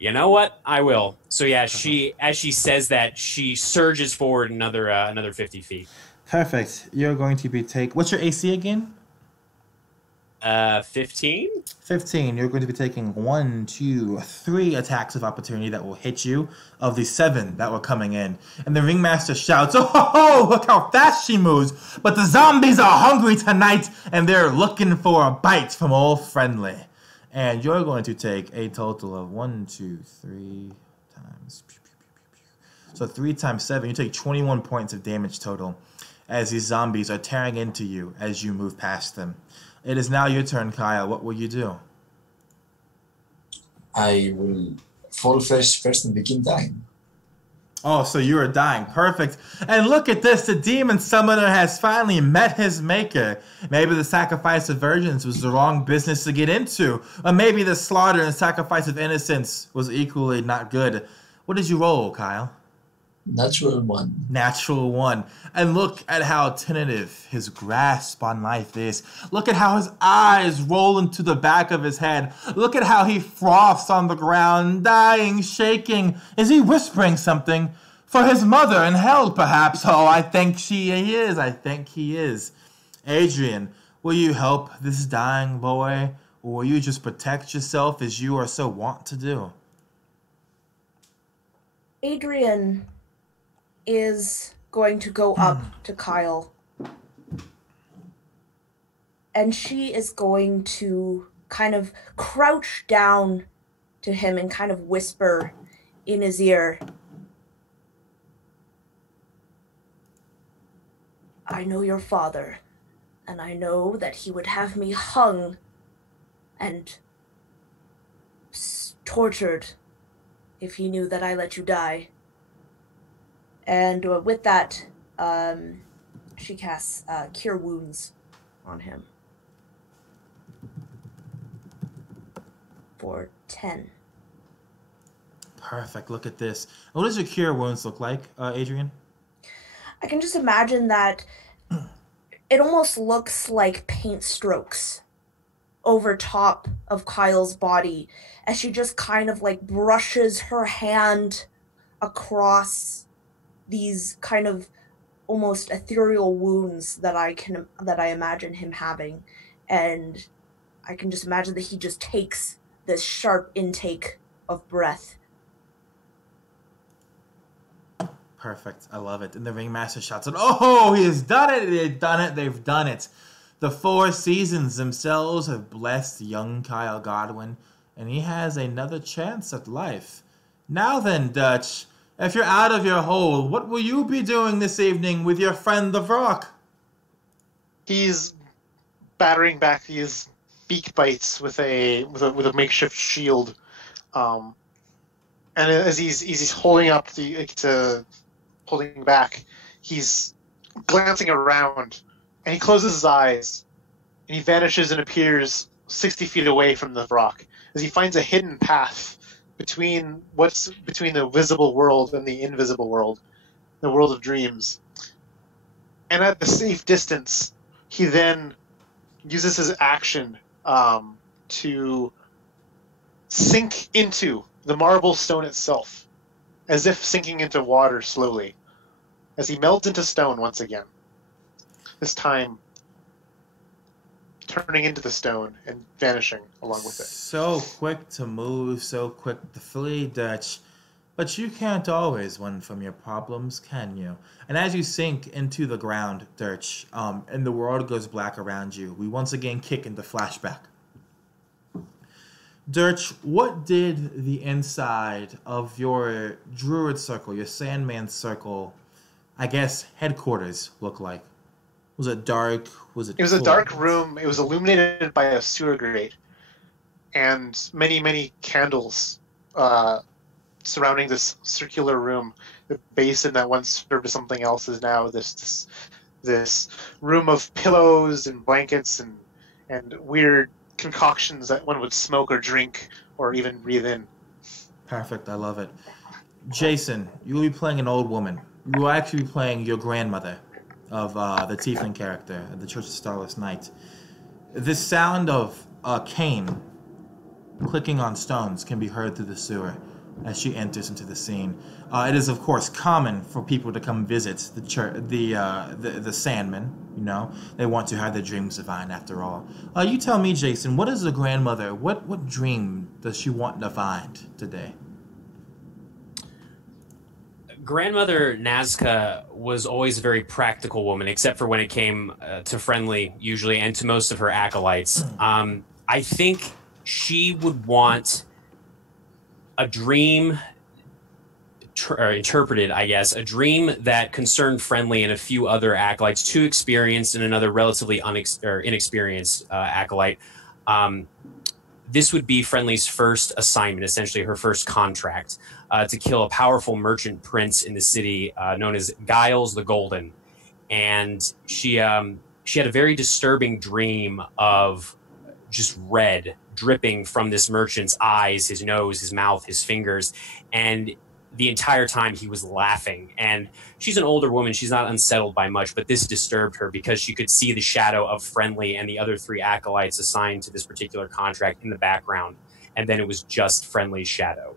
You know what? I will. So yeah, as she says that, she surges forward another 50 feet. Perfect. You're going to be what's your AC again? 15? 15. You're going to be taking 1, 2, 3 attacks of opportunity that will hit you of the 7 that were coming in. And the Ringmaster shouts, "Oh, look how fast she moves! But the zombies are hungry tonight, and they're looking for a bite from Old Friendly." And you're going to take a total of 1, 2, 3 times. So 3 times 7, you take 21 points of damage total as these zombies are tearing into you as you move past them. It is now your turn, Kyle. What will you do? I will fall fresh first and begin dying. Oh, so you are dying. Perfect. And look at this. The demon summoner has finally met his maker. Maybe the sacrifice of virgins was the wrong business to get into. Or maybe the slaughter and sacrifice of innocence was equally not good. What did you roll, Kyle? Natural 1. Natural 1. And look at how tentative his grasp on life is. Look at how his eyes roll into the back of his head. Look at how he froths on the ground, dying, shaking. Is he whispering something? For his mother in hell, perhaps. Oh, I think he is. I think he is. Adrian, will you help this dying boy? Or will you just protect yourself as you are so wont to do? Adrian is going to go up to Kyle, and she is going to kind of crouch down to him and kind of whisper in his ear, I know your father, and I know that he would have me hung and tortured if he knew that I let you die. And with that, she casts Cure Wounds on him for 10. Perfect. Look at this. What does your cure wounds look like, Adrian? I can just imagine that it almost looks like paint strokes over top of Kyle's body as she just kind of like brushes her hand across these kind of almost ethereal wounds that I imagine him having. And I can just imagine that he just takes this sharp intake of breath. Perfect. I love it. And the Ringmaster shouts out, "Oh, he has done it! They've done it! They've done it! The Four Seasons themselves have blessed young Kyle Godwin, and he has another chance at life. Now then, Dutch, if you're out of your hole, what will you be doing this evening with your friend the Vrock?" He's battering back these beak bites with a makeshift shield, and as he's holding up holding back, he's glancing around, and he closes his eyes, and he vanishes and appears 60 feet away from the Vrock as he finds a hidden path between the visible world and the invisible world, the world of dreams. And at the safe distance, he then uses his action to sink into the marble stone itself, as if sinking into water slowly, as he melds into stone once again, this time turning into the stone and vanishing along with it. So quick to move, so quick to flee, Dutch. But you can't always run from your problems, can you? And as you sink into the ground, Dutch, and the world goes black around you, we once again kick into flashback. Dirch, what did the inside of your druid circle, your sandman circle, I guess, headquarters look like? Was it dark? It was a dark room. It was illuminated by a sewer grate and many, many candles surrounding this circular room. The basin that once served as something else is now this room of pillows and blankets and weird concoctions that one would smoke or drink or even breathe in. Perfect, I love it. Jason, you will be playing an old woman. You will actually be playing your grandmother of the tiefling character at the Church of Starless Night. This sound of a cane clicking on stones can be heard through the sewer as she enters into the scene. It is, of course, common for people to come visit the church, the Sandman. You know, they want to have their dreams divine after all. You tell me, Jason, what is the grandmother? What dream does she want divined today? Grandmother Nazca was always a very practical woman, except for when it came to Friendly, usually, and to most of her acolytes. I think she would want a dream interpreted, I guess, a dream that concerned Friendly and a few other acolytes, too experienced and another relatively inexperienced acolyte. This would be Friendly's first assignment, essentially her first contract, to kill a powerful merchant prince in the city known as Giles the Golden. And she had a very disturbing dream of just red dripping from this merchant's eyes, his nose, his mouth, his fingers. And the entire time he was laughing. And she's an older woman. She's not unsettled by much, but this disturbed her because she could see the shadow of Friendly and the other three acolytes assigned to this particular contract in the background. And then it was just Friendly's shadow.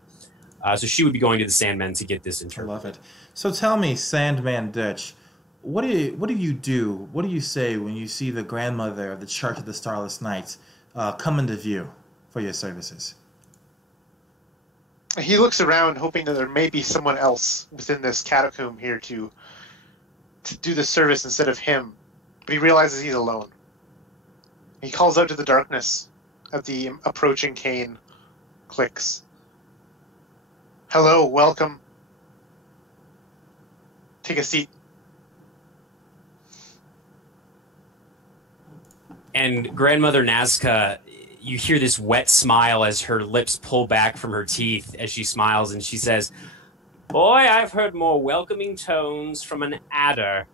So she would be going to the Sandman to get this interpreted. I love it. So tell me, Sandman Dutch, what do you do? What do you say when you see the grandmother of the Church of the Starless Knights come into view for your services? He looks around, hoping that there may be someone else within this catacomb here to do the service instead of him, but he realizes he's alone. He calls out to the darkness as the approaching cane clicks. "Hello, welcome. Take a seat." And Grandmother Nazca, you hear this wet smile as her lips pull back from her teeth as she smiles, and she says, "Boy, I've heard more welcoming tones from an adder.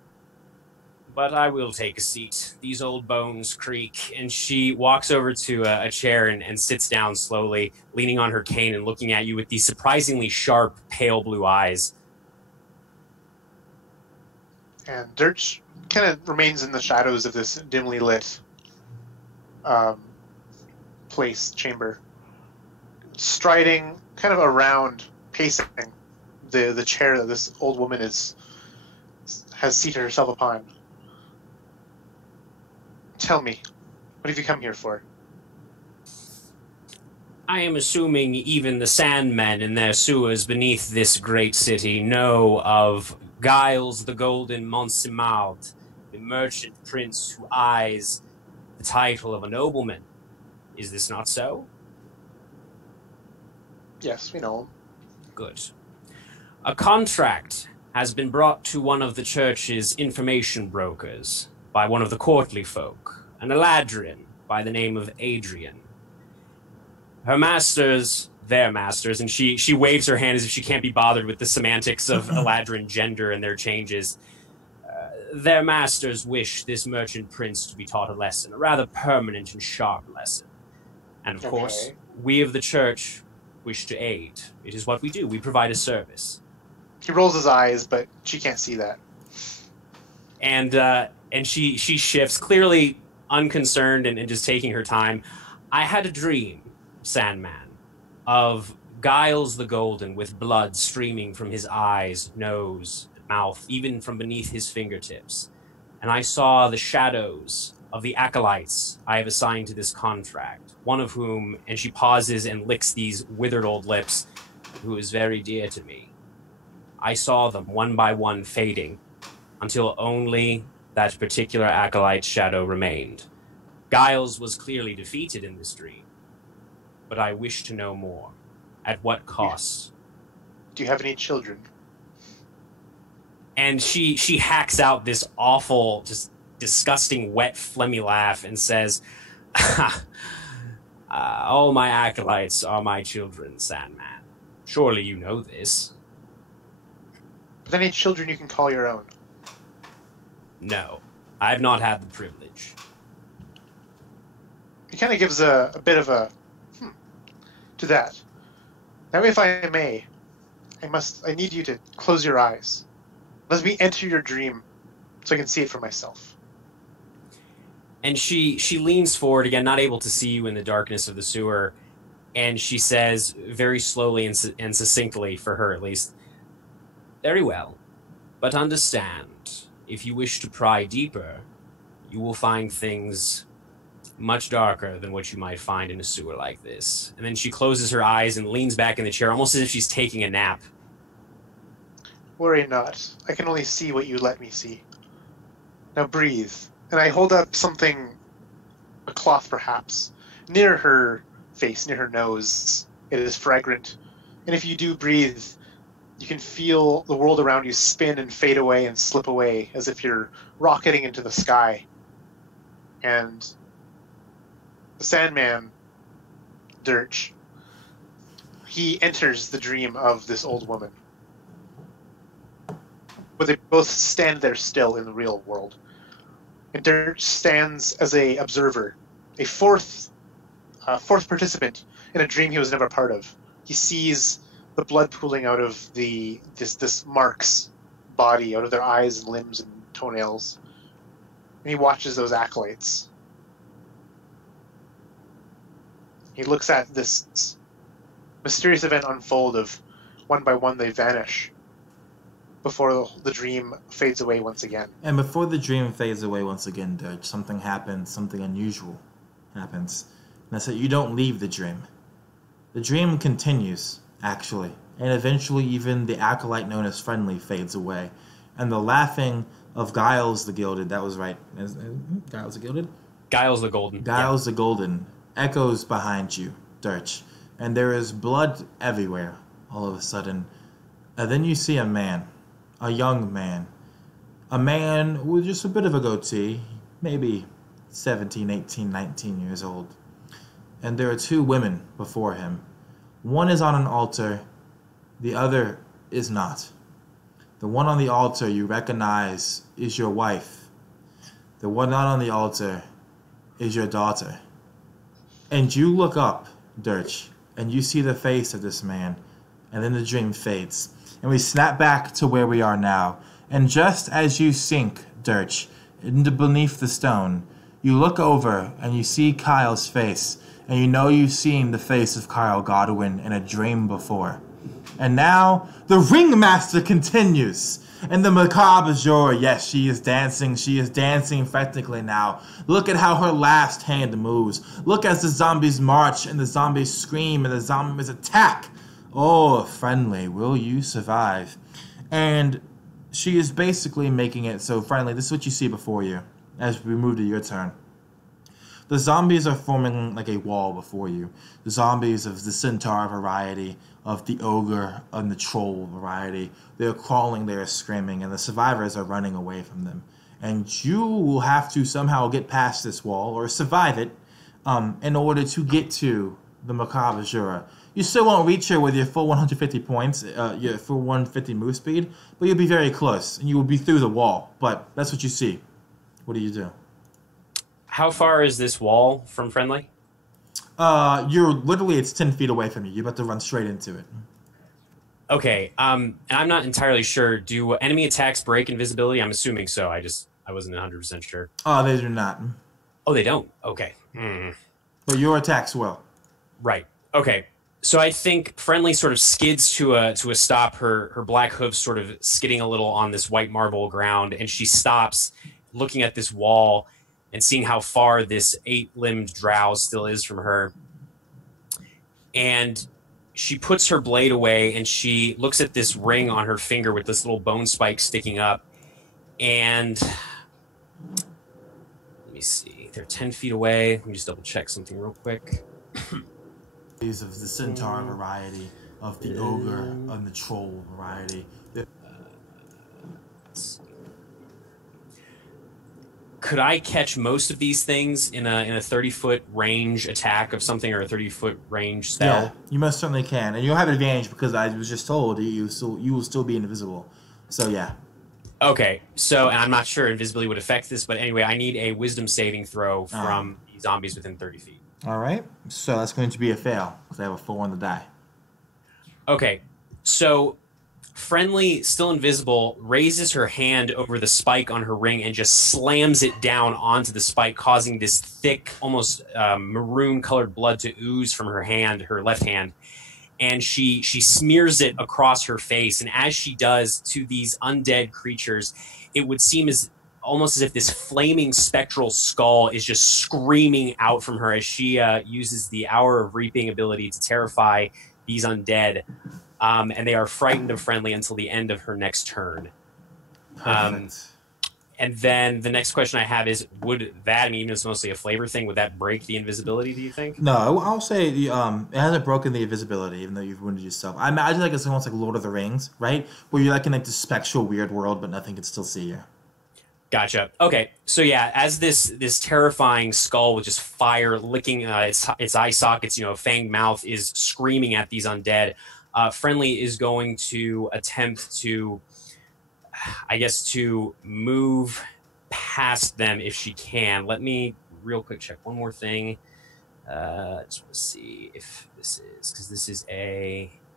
But I will take a seat. These old bones creak." And she walks over to a chair and sits down slowly, leaning on her cane and looking at you with these surprisingly sharp, pale blue eyes. And Dirch kind of remains in the shadows of this dimly lit chamber, striding kind of around, pacing the chair that this old woman has seated herself upon. Tell me, what have you come here for? I am assuming even the Sandmen in their sewers beneath this great city know of Giles the Golden Montsimard, the merchant prince who eyes the title of a nobleman. Is this not so? Yes, we know him. Good. A contract has been brought to one of the church's information brokers by one of the courtly folk, an Eladrin by the name of Adrian. Her masters, their masters, and she waves her hand as if she can't be bothered with the semantics of Eladrin gender and their changes. Their masters wish this merchant prince to be taught a lesson, a rather permanent and sharp lesson. And of course, we of the church wish to aid. It is what we do. We provide a service. He rolls his eyes, but she can't see that. And she shifts, clearly unconcerned and just taking her time. I had a dream, Sandman, of Giles the Golden with blood streaming from his eyes, nose, mouth, even from beneath his fingertips. And I saw the shadows of the acolytes I have assigned to this contract, one of whom, and she pauses and licks these withered old lips, who is very dear to me. I saw them one by one fading until only that particular acolyte's shadow remained. Giles was clearly defeated in this dream, but I wish to know more. At what cost? Do you have any children? And she hacks out this awful, just disgusting, wet, phlegmy laugh and says, all my acolytes are my children, Sandman. Surely you know this. But any children you can call your own? No, I have not had the privilege. He kind of gives a bit of a to that. Now, if I may, I need you to close your eyes. Let me enter your dream so I can see it for myself. And she leans forward again, not able to see you in the darkness of the sewer, and she says very slowly and succinctly, for her at least, "Very well, but understand, if you wish to pry deeper, you will find things much darker than what you might find in a sewer like this." And then she closes her eyes and leans back in the chair, almost as if she's taking a nap. Worry not. I can only see what you let me see. Now breathe. And I hold up something, a cloth perhaps, near her face, near her nose. It is fragrant. And if you do breathe, you can feel the world around you spin and fade away and slip away as if you're rocketing into the sky. And the Sandman, Dirch, he enters the dream of this old woman. But they both stand there still in the real world. And Dirch stands as a observer, a fourth participant in a dream he was never part of. He sees the blood pooling out of this Mark's body, out of their eyes and limbs and toenails. And he watches those acolytes. He looks at this mysterious event unfold of one by one they vanish before the dream fades away once again. And before the dream fades away once again, Dirge, something happens, something unusual happens. And that's that you don't leave the dream. The dream continues, actually. And eventually even the acolyte known as Friendly fades away. And the laughing of Giles the Gilded, that was right. Giles the Gilded? Giles the Golden. Giles the Golden echoes behind you, Dirch. And there is blood everywhere, all of a sudden. And then you see a man. A young man. A man with just a bit of a goatee. Maybe 17, 18, 19 years old. And there are two women before him. One is on an altar, the other is not. The one on the altar you recognize is your wife. The one not on the altar is your daughter. And you look up, Dirch, and you see the face of this man, and then the dream fades. And we snap back to where we are now. And just as you sink, Dirch, into beneath the stone, you look over and you see Kyle's face, and you know you've seen the face of Kyle Godwin in a dream before. And now, the Ringmaster continues. And the macabre jour, yes, she is dancing frantically now. Look at how her last hand moves. Look as the zombies march, and the zombies scream, and the zombies attack. Oh, Friendly, will you survive? And she is basically making it so, Friendly, this is what you see before you, as we move to your turn. The zombies are forming like a wall before you. The zombies of the centaur variety, of the ogre, and the troll variety. They're crawling, they're screaming, and the survivors are running away from them. And you will have to somehow get past this wall, or survive it, in order to get to the macabre jour. You still won't reach her with your full 150 points, your full 150 move speed, but you'll be very close, and you will be through the wall. But that's what you see. What do you do? How far is this wall from Friendly? You're literally, it's 10 feet away from you. You're about to run straight into it. Okay, and I'm not entirely sure. Do enemy attacks break invisibility? I'm assuming so. I wasn't 100% sure. Oh, they do not. Oh, they don't? Okay. But your attacks will. Right. Okay. So I think Friendly sort of skids to a stop, her black hooves sort of skidding a little on this white marble ground, and she stops looking at this wall and seeing how far this 8-limbed drow still is from her. And she puts her blade away and she looks at this ring on her finger with this little bone spike sticking up. And let me see, they're 10 feet away. Let me just double check something real quick. These of the centaur variety, of the ogre, and the troll variety. Could I catch most of these things in a 30-foot range attack of something, or a 30-foot range spell? Yeah, you most certainly can, and you'll have advantage because I was just told you will still be invisible. So yeah. Okay, so and I'm not sure invisibility would affect this, but anyway, I need a wisdom saving throw from the zombies within 30 feet. All right, so that's going to be a fail because I have a 4 on the die. Okay, so Friendly, still invisible, raises her hand over the spike on her ring and just slams it down onto the spike, causing this thick, almost maroon-colored blood to ooze from her hand, her left hand. And she smears it across her face. And as she does to these undead creatures, it would seem almost as if this flaming spectral skull is just screaming out from her as she uses the Hour of Reaping ability to terrify these undead. And they are frightened of Friendly until the end of her next turn. And then the next question I have is, would that, I mean, even if it's mostly a flavor thing, would that break the invisibility, do you think? No, I'll say it hasn't broken the invisibility, even though you've wounded yourself. I imagine like it's almost like Lord of the Rings, right? Where you're like in like this spectral weird world, but nothing can still see you. Gotcha. Okay, so yeah, as this terrifying skull with just fire licking its eye sockets, fanged mouth is screaming at these undead, Friendly is going to attempt to, I guess, to move past them if she can. Let me real quick check one more thing. Just want to see if this is, because this is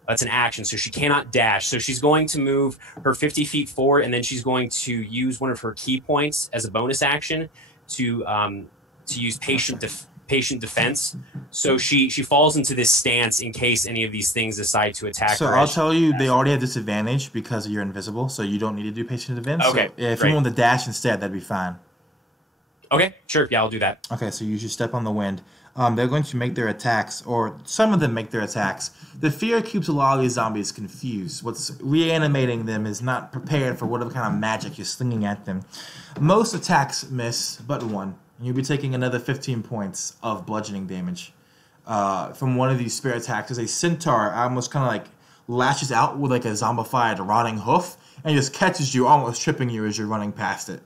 that's an action, so she cannot dash. So she's going to move her 50 feet forward, and then she's going to use one of her key points as a bonus action to use patient defense. So she falls into this stance in case any of these things decide to attack her. So I'll tell you, they already have disadvantage because you're invisible, so you don't need to do patient defense. Okay, so if you want to dash instead, that'd be fine. Okay, sure. Yeah, I'll do that. Okay, so you should step on the wind. They're going to make their attacks, or some of them make their attacks. The fear keeps a lot of these zombies confused. What's reanimating them is not prepared for whatever kind of magic you're slinging at them. Most attacks miss, but one. And you'll be taking another 15 points of bludgeoning damage from one of these spear attacks. As a centaur almost kind of like lashes out with like a zombified rotting hoof and just catches you, almost tripping you as you're running past it.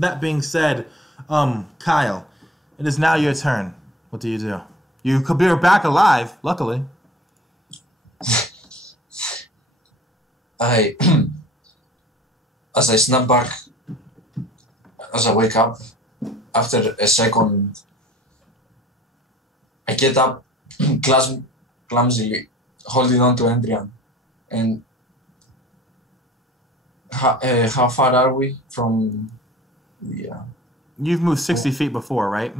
That being said, Kyle, it is now your turn. What do? You could be back alive, luckily. I, as I snap back, as I wake up, after a second, I get up clumsily, holding on to Adrian. And how far are we from the... You've moved 60 feet before, right?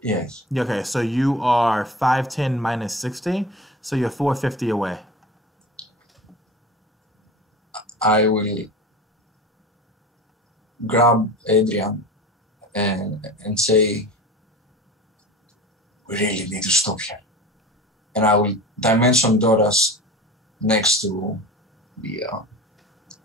Yes. Okay, so you are 510 minus 60, so you're 450 away. I will grab Adrian and say, we really need to stop here. And I will dimension Dora's next to the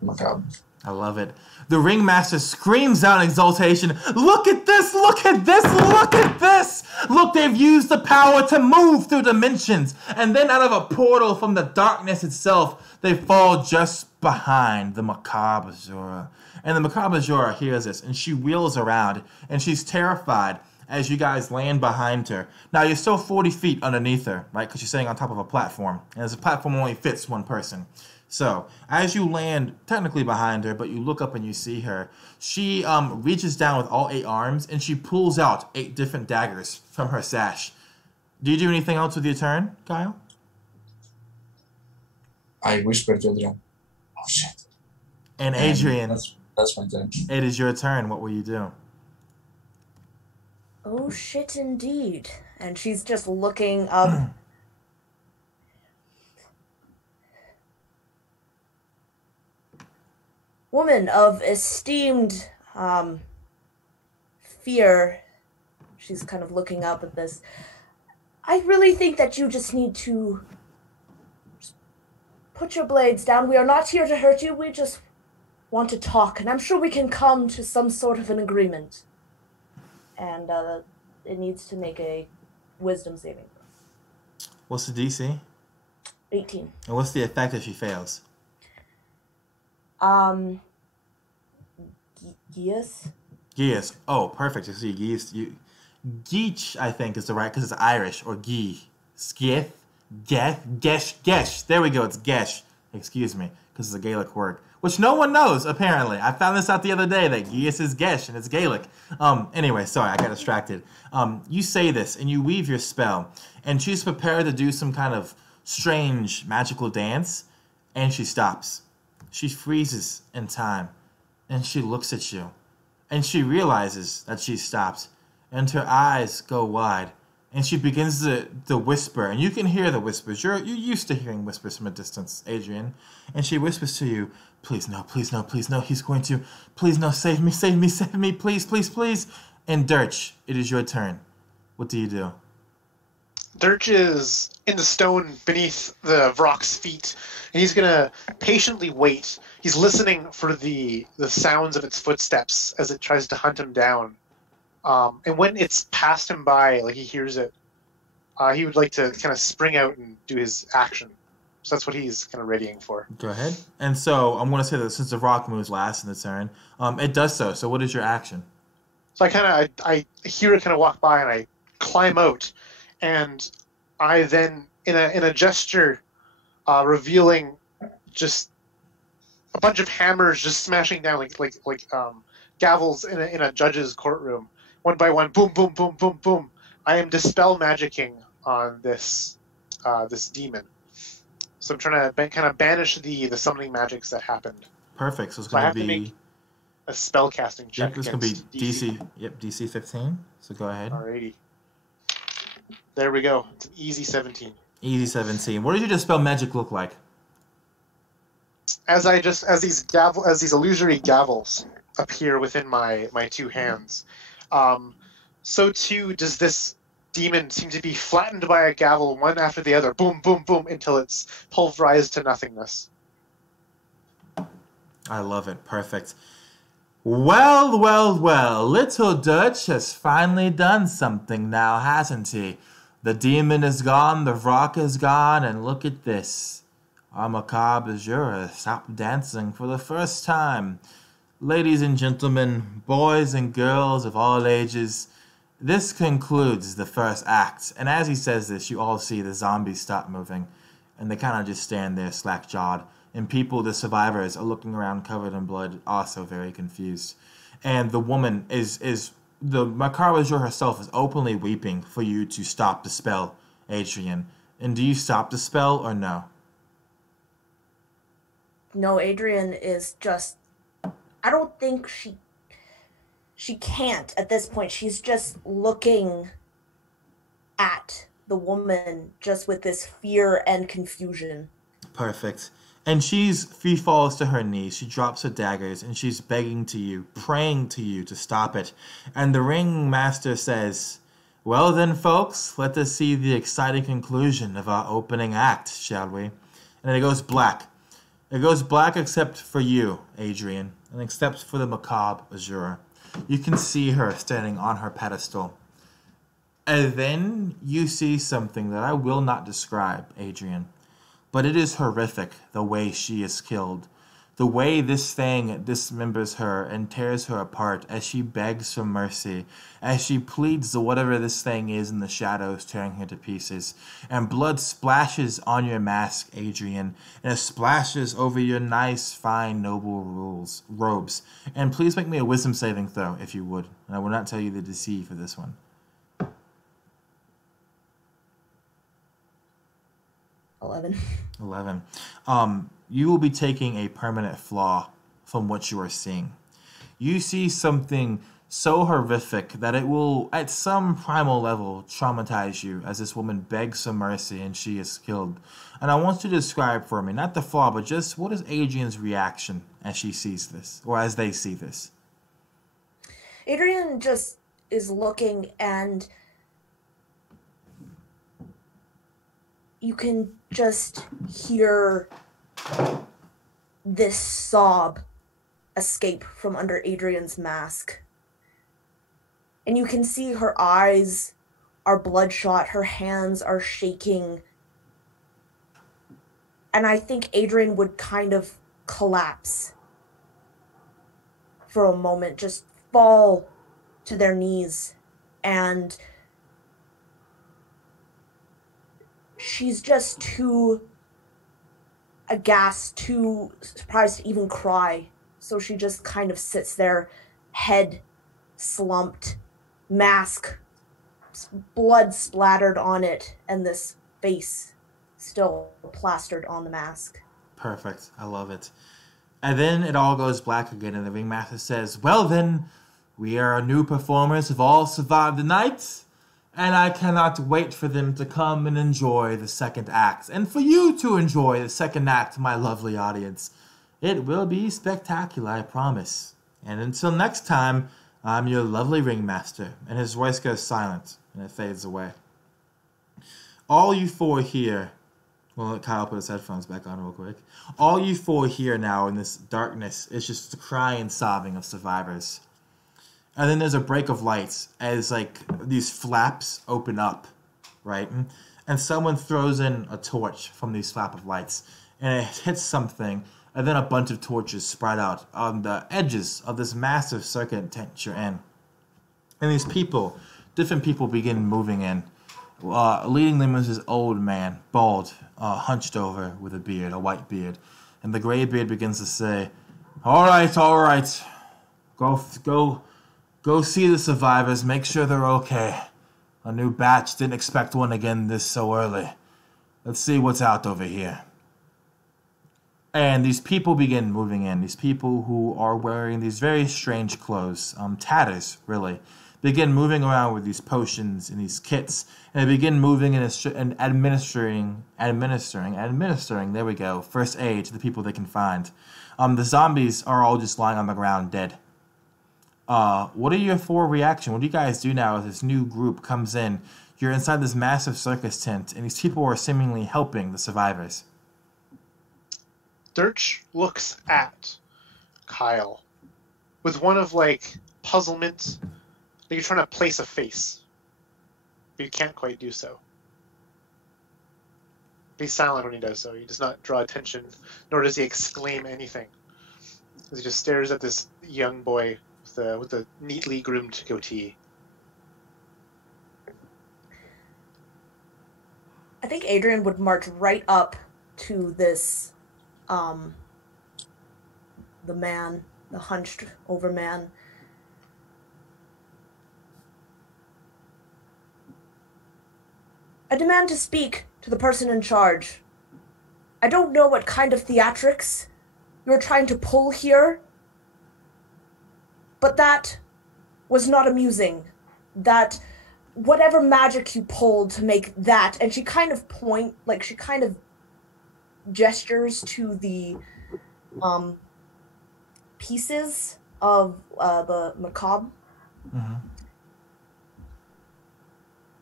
macabre. I love it. The Ringmaster screams out in exultation, look at this, look at this, look at this! Look, they've used the power to move through dimensions. And then out of a portal from the darkness itself, they fall just behind the macabre Zora. And the macabre Zora hears this, and she wheels around, and she's terrified as you guys land behind her. Now, you're still 40 feet underneath her, right? Because you're sitting on top of a platform. And this platform only fits one person. So, as you land technically behind her, but you look up and you see her, she reaches down with all 8 arms, and she pulls out 8 different daggers from her sash. Do you do anything else with your turn, Kyle? I whisper to Adrian, oh shit. And Adrian, that's my turn. it is your turn. What will you do? Oh shit, indeed. And she's just looking up. Woman of esteemed fear. She's kind of looking up at this. I really think that you just need to put your blades down. We are not here to hurt you. We just want to talk, and I'm sure we can come to some sort of an agreement. And it needs to make a wisdom saving throw. What's the DC? 18. And what's the effect if she fails? Yes. Geas. Oh, perfect. You see, Geas. Geach, I think, is the right, because it's Irish, or Gee. Skith. Geth. Gesh. Gesh. There we go. It's Gesh. Excuse me, because it's a Gaelic word, which no one knows, apparently. I found this out the other day, that Geas is Gesh, and it's Gaelic. Anyway, sorry, I got distracted. You say this, and you weave your spell, and she's prepared to do some kind of strange magical dance, and she stops. She freezes in time, and she looks at you, and she realizes that she stopped, and her eyes go wide, and she begins to whisper, and you can hear the whispers. You're used to hearing whispers from a distance, Adrian, and she whispers to you, please no, please no, please no, he's going to, please no, save me, save me, save me, please, please, please. And Dirch, it is your turn. What do you do? Dirch is in the stone beneath the Vrock's feet, and he's gonna patiently wait. He's listening for the sounds of its footsteps as it tries to hunt him down. And when it's passed him by, like he hears it, he would like to kind of spring out and do his action. So that's what he's kind of readying for. Go ahead. And so I'm going to say that since the Vrock moves last in the turn, it does so. So what is your action? So I hear it kind of walk by, and I climb out, and I then in a gesture, revealing just a bunch of hammers just smashing down like gavels in a judge's courtroom, one by one, boom, boom, boom, boom, boom. I am dispel magicking on this demon. So I'm trying to kind of banish the summoning magics that happened. Perfect. So it's I going have to to be make a spell casting check. Yep, it's going to be DC. Yep, DC 15. So go ahead. Alrighty. There we go. It's an easy 17. Easy 17. What does your dispel magic look like? As these illusory gavels appear within my 2 hands, so too does this demon seem to be flattened by a gavel, one after the other, boom, boom, boom, until it's pulverized to nothingness. I love it. Perfect. Well, well, well. Little Dutch has finally done something now, hasn't he? The demon is gone, the rock is gone, and look at this. Our macabre Azura stopped dancing for the first time. Ladies and gentlemen, boys and girls of all ages, this concludes the first act. And as he says this, you all see the zombies stop moving. And they kind of just stand there slack-jawed. And people, the survivors, are looking around covered in blood, also very confused. And the woman the macabre herself is openly weeping for you to stop the spell, Adrian. And do you stop the spell or no? No, Adrian is just... I don't think she can't at this point. She's just looking at the woman just with this fear and confusion. Perfect. And she falls to her knees, she drops her daggers, and she's begging to you, praying to you to stop it. And the Ringmaster says, well then, folks, let us see the exciting conclusion of our opening act, shall we? And it goes black. It goes black except for you, Adrian, and except for the macabre azure. You can see her standing on her pedestal. And then you see something that I will not describe, Adrian. But it is horrific, the way she is killed. The way this thing dismembers her and tears her apart as she begs for mercy, as she pleads to whatever this thing is in the shadows tearing her to pieces. And blood splashes on your mask, Adrian, and it splashes over your nice, fine, noble robes. And please make me a wisdom saving throw, if you would. And I will not tell you the DC for this one. 11. You will be taking a permanent flaw from what you are seeing. You see something so horrific that it will, at some primal level, traumatize you as this woman begs for mercy and she is killed. And I want you to describe for me, not the flaw, but just what is Adrian's reaction as she sees this, or as they see this? Adrian just is looking, and you can just hear this sob escape from under Adrian's mask. And you can see her eyes are bloodshot, her hands are shaking. And I think Adrian would kind of collapse for a moment, just fall to their knees. And she's just too aghast, too surprised to even cry. So she just kind of sits there, head slumped, mask, blood splattered on it, and this face still plastered on the mask. Perfect. I love it. And then it all goes black again, and the Ringmaster says, well then, we are new performers have all survived the night, and I cannot wait for them to come and enjoy the second act. And for you to enjoy the second act, my lovely audience. It will be spectacular, I promise. And until next time, I'm your lovely Ringmaster. And his voice goes silent, and it fades away. All you four here... Well, let Kyle put his headphones back on real quick. All you four here now in this darkness is just the crying and sobbing of survivors. And then there's a break of lights as, like, these flaps open up, right? And someone throws in a torch from these flap of lights, and it hits something, and then a bunch of torches spread out on the edges of this massive circuit tent you're in. And these people, different people begin moving in. Leading them is this old man, bald, hunched over with a beard, a white beard. And the gray beard begins to say, all right. Go see the survivors, make sure they're okay. A new batch, didn't expect one again this so early. Let's see what's out over here. And these people begin moving in. These people who are wearing these very strange clothes, tatters, really, begin moving around with these potions and these kits. And they begin moving and administering, there we go, first aid to the people they can find. The zombies are all just lying on the ground dead. What are your four reactions? What do you guys do now as this new group comes in? You're inside this massive circus tent, and these people are seemingly helping the survivors. Dirch looks at Kyle with one of, like, puzzlement. Like you're trying to place a face, but you can't quite do so. He's silent when he does so. He does not draw attention, nor does he exclaim anything. as he just stares at this young boy with a neatly groomed goatee. I think Adrian would march right up to this, the man, the hunched over man. I demand to speak to the person in charge. I don't know what kind of theatrics you're trying to pull here, but that was not amusing. That whatever magic you pulled to make that, and she kind of gestures to the pieces of the macabre. Mm-hmm.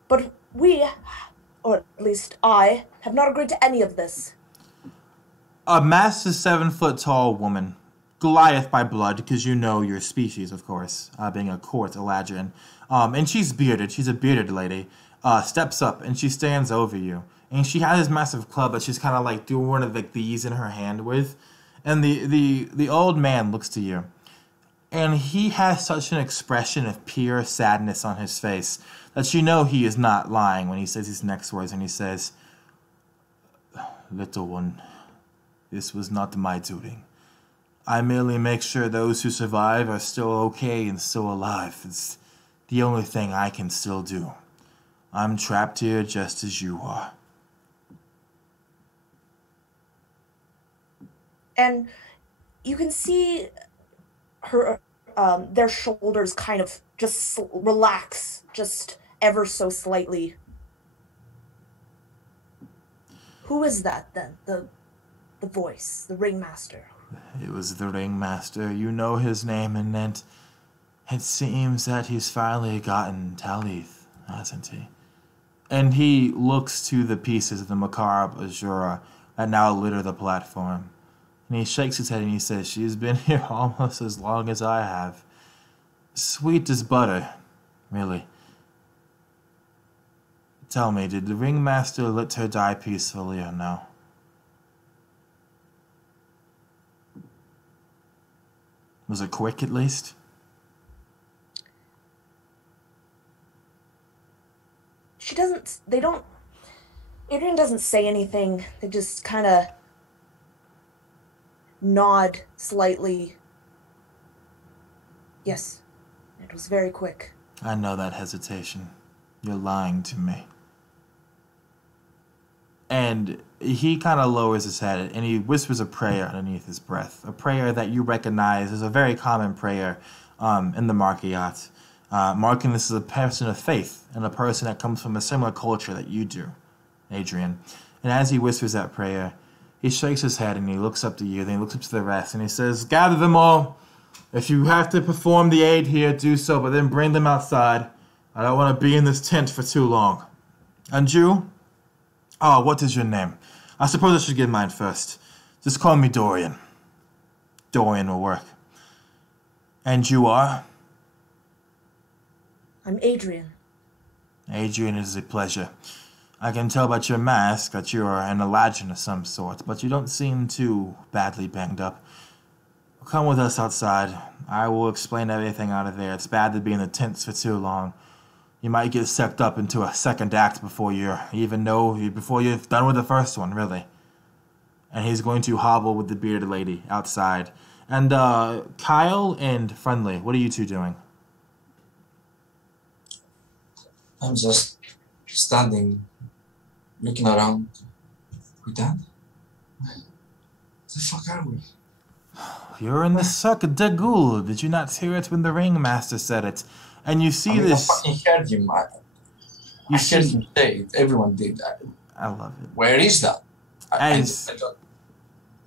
But we, or at least I, have not agreed to any of this. A massive 7-foot-tall woman, Goliath by blood, because you know your species, of course, being a court Eladrin. And she's bearded. She's a bearded lady. Steps up and she stands over you. And she has this massive club that she's kind of like doing one of like these in her hand with. And the old man looks to you. And he has such an expression of pure sadness on his face that you know he is not lying when he says his next words. And he says, "Little one, this was not my doing. I merely make sure those who survive are still okay and still alive. It's the only thing I can still do. I'm trapped here just as you are." And you can see her, their shoulders kind of just relax, just ever so slightly. Who is that then? The voice, the Ringmaster. It was the Ringmaster. You know his name, and it seems that he's finally gotten Talith, hasn't he? And he looks to the pieces of the macabre azura that now litter the platform. And he shakes his head and he says, "She's been here almost as long as I have. Sweet as butter, really. Tell me, did the Ringmaster let her die peacefully or no?" Was it quick, at least? Adrian doesn't say anything. They just kind of nod slightly. Yes, it was very quick. I know that hesitation. You're lying to me. And he kind of lowers his head and he whispers a prayer underneath his breath. A prayer that you recognize as a very common prayer in the Marquiyat. Marking this as a person of faith and a person that comes from a similar culture that you do, Adrian. And as he whispers that prayer, he shakes his head and he looks up to you, then he looks up to the rest and he says, "Gather them all. If you have to perform the aid here, do so, but then bring them outside. I don't want to be in this tent for too long. And you? Oh, what is your name? I suppose I should give mine first. Just call me Dorian. Dorian will work. And you are? I'm Adrian. Adrian, it is a pleasure. I can tell by your mask that you are an Eladrin of some sort, but you don't seem too badly banged up. Come with us outside. I will explain everything out of there. It's bad to be in the tents for too long. You might get sucked up into a second act before you're done with the first one, really." And he's going to hobble with the bearded lady outside. And Kyle and Friendly, what are you two doing? I'm just standing, looking around. We done? Where the fuck are we? You're in the Cirque de Goules. Did you not hear it when the Ringmaster said it? And you see this. I fucking heard you, man. I heard you say it. Everyone did that. I love it. Where is that?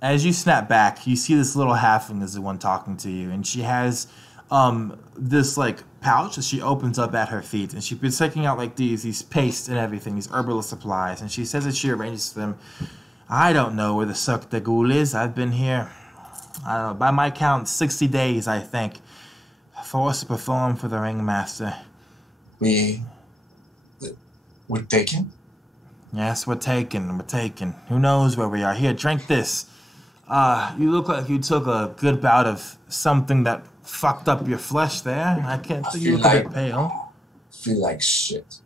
As you snap back, you see this little halfling is the one talking to you, and she has this like pouch that she opens up at her feet, and she's been taking out like these pastes and everything, these herbalist supplies, and she says that she arranges them. I don't know where the Cirque de Goules is. I've been here, I don't know, by my count, 60 days, I think. Forced to perform for the Ringmaster. We're taken? Yes, we're taken. Who knows where we are? Here, drink this. You look like you took a good bout of something that fucked up your flesh there. I can't see you look a bit pale. Feel like shit.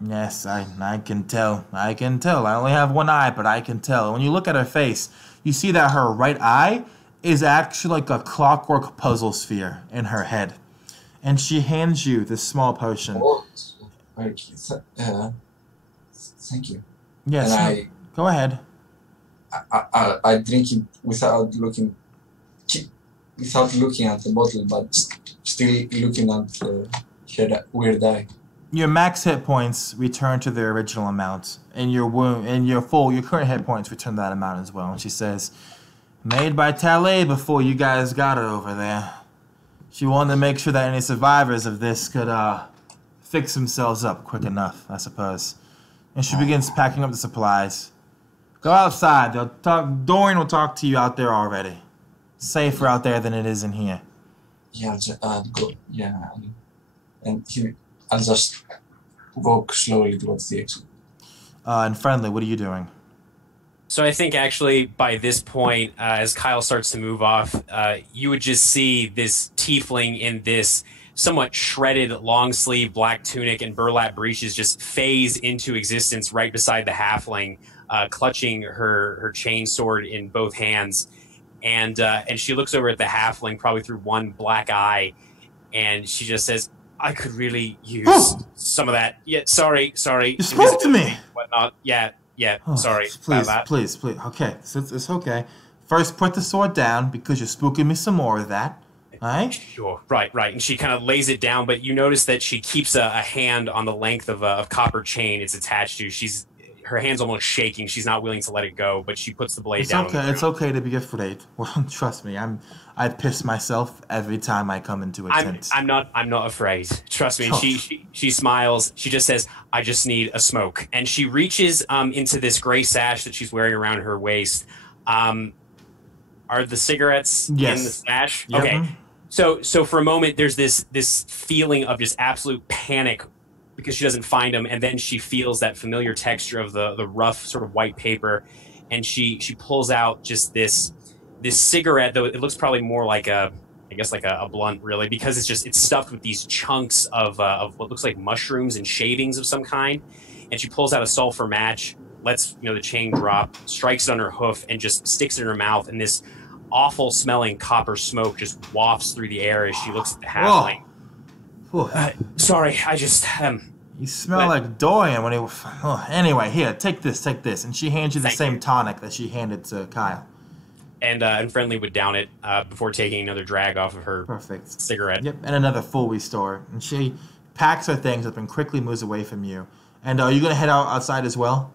Yes, I can tell. I can tell. I only have one eye, but I can tell. When you look at her face, you see that her right eye is actually like a clockwork puzzle sphere in her head. And she hands you this small potion. Oh, thank you. Yes, And go ahead. I drink it without looking at the bottle, but still looking at her weird eye. Your max hit points return to their original amount, and your current hit points return that amount as well. And she says, "Made by Talay before you guys got it over there. She wanted to make sure that any survivors of this could fix themselves up quick enough, I suppose." And she begins packing up the supplies. Go outside. Dorian will talk to you out there already. Safer out there than it is in here. Yeah, go. Yeah, and I'll just walk slowly towards the exit. And Friendly, what are you doing? So I think actually by this point, as Kyle starts to move off, you would just see this tiefling in this somewhat shredded long sleeve black tunic and burlap breeches just phase into existence right beside the halfling, clutching her chain sword in both hands. And she looks over at the halfling probably through one black eye, and she just says, "I could really use some of that. Yeah, sorry. You spoke to me. Whatnot. Yeah. Sorry please, about that. Please. Okay, it's okay. First, put the sword down because you're spooking me some more of that. All right? Sure. Right. And she kind of lays it down, but you notice that she keeps a hand on the length of a copper chain it's attached to. Her hand's almost shaking. She's not willing to let it go, but she puts the blade down. It's okay to be afraid. Well, trust me, I piss myself every time I come into a tent. I'm not afraid. Trust me. And she smiles. She just says, "I just need a smoke." And she reaches into this gray sash that she's wearing around her waist. Are the cigarettes in the sash? Yep. Okay. So for a moment there's this feeling of just absolute panic because she doesn't find them, and then she feels that familiar texture of the rough sort of white paper, and she pulls out just this cigarette, though it looks probably more like a blunt, really, because it's stuffed with these chunks of what looks like mushrooms and shavings of some kind. And she pulls out a sulfur match, lets the chain drop, strikes it on her hoof, and just sticks it in her mouth, and this awful smelling copper smoke just wafts through the air as she looks at the halfling. Sorry, I just you smell like Dorian when he. Anyway, here, take this, and she hands you the same tonic that she handed to Kyle. And Friendly would down it before taking another drag off of her cigarette. Yep, and another full restore. And she packs her things up and quickly moves away from you. And are you going to head outside as well?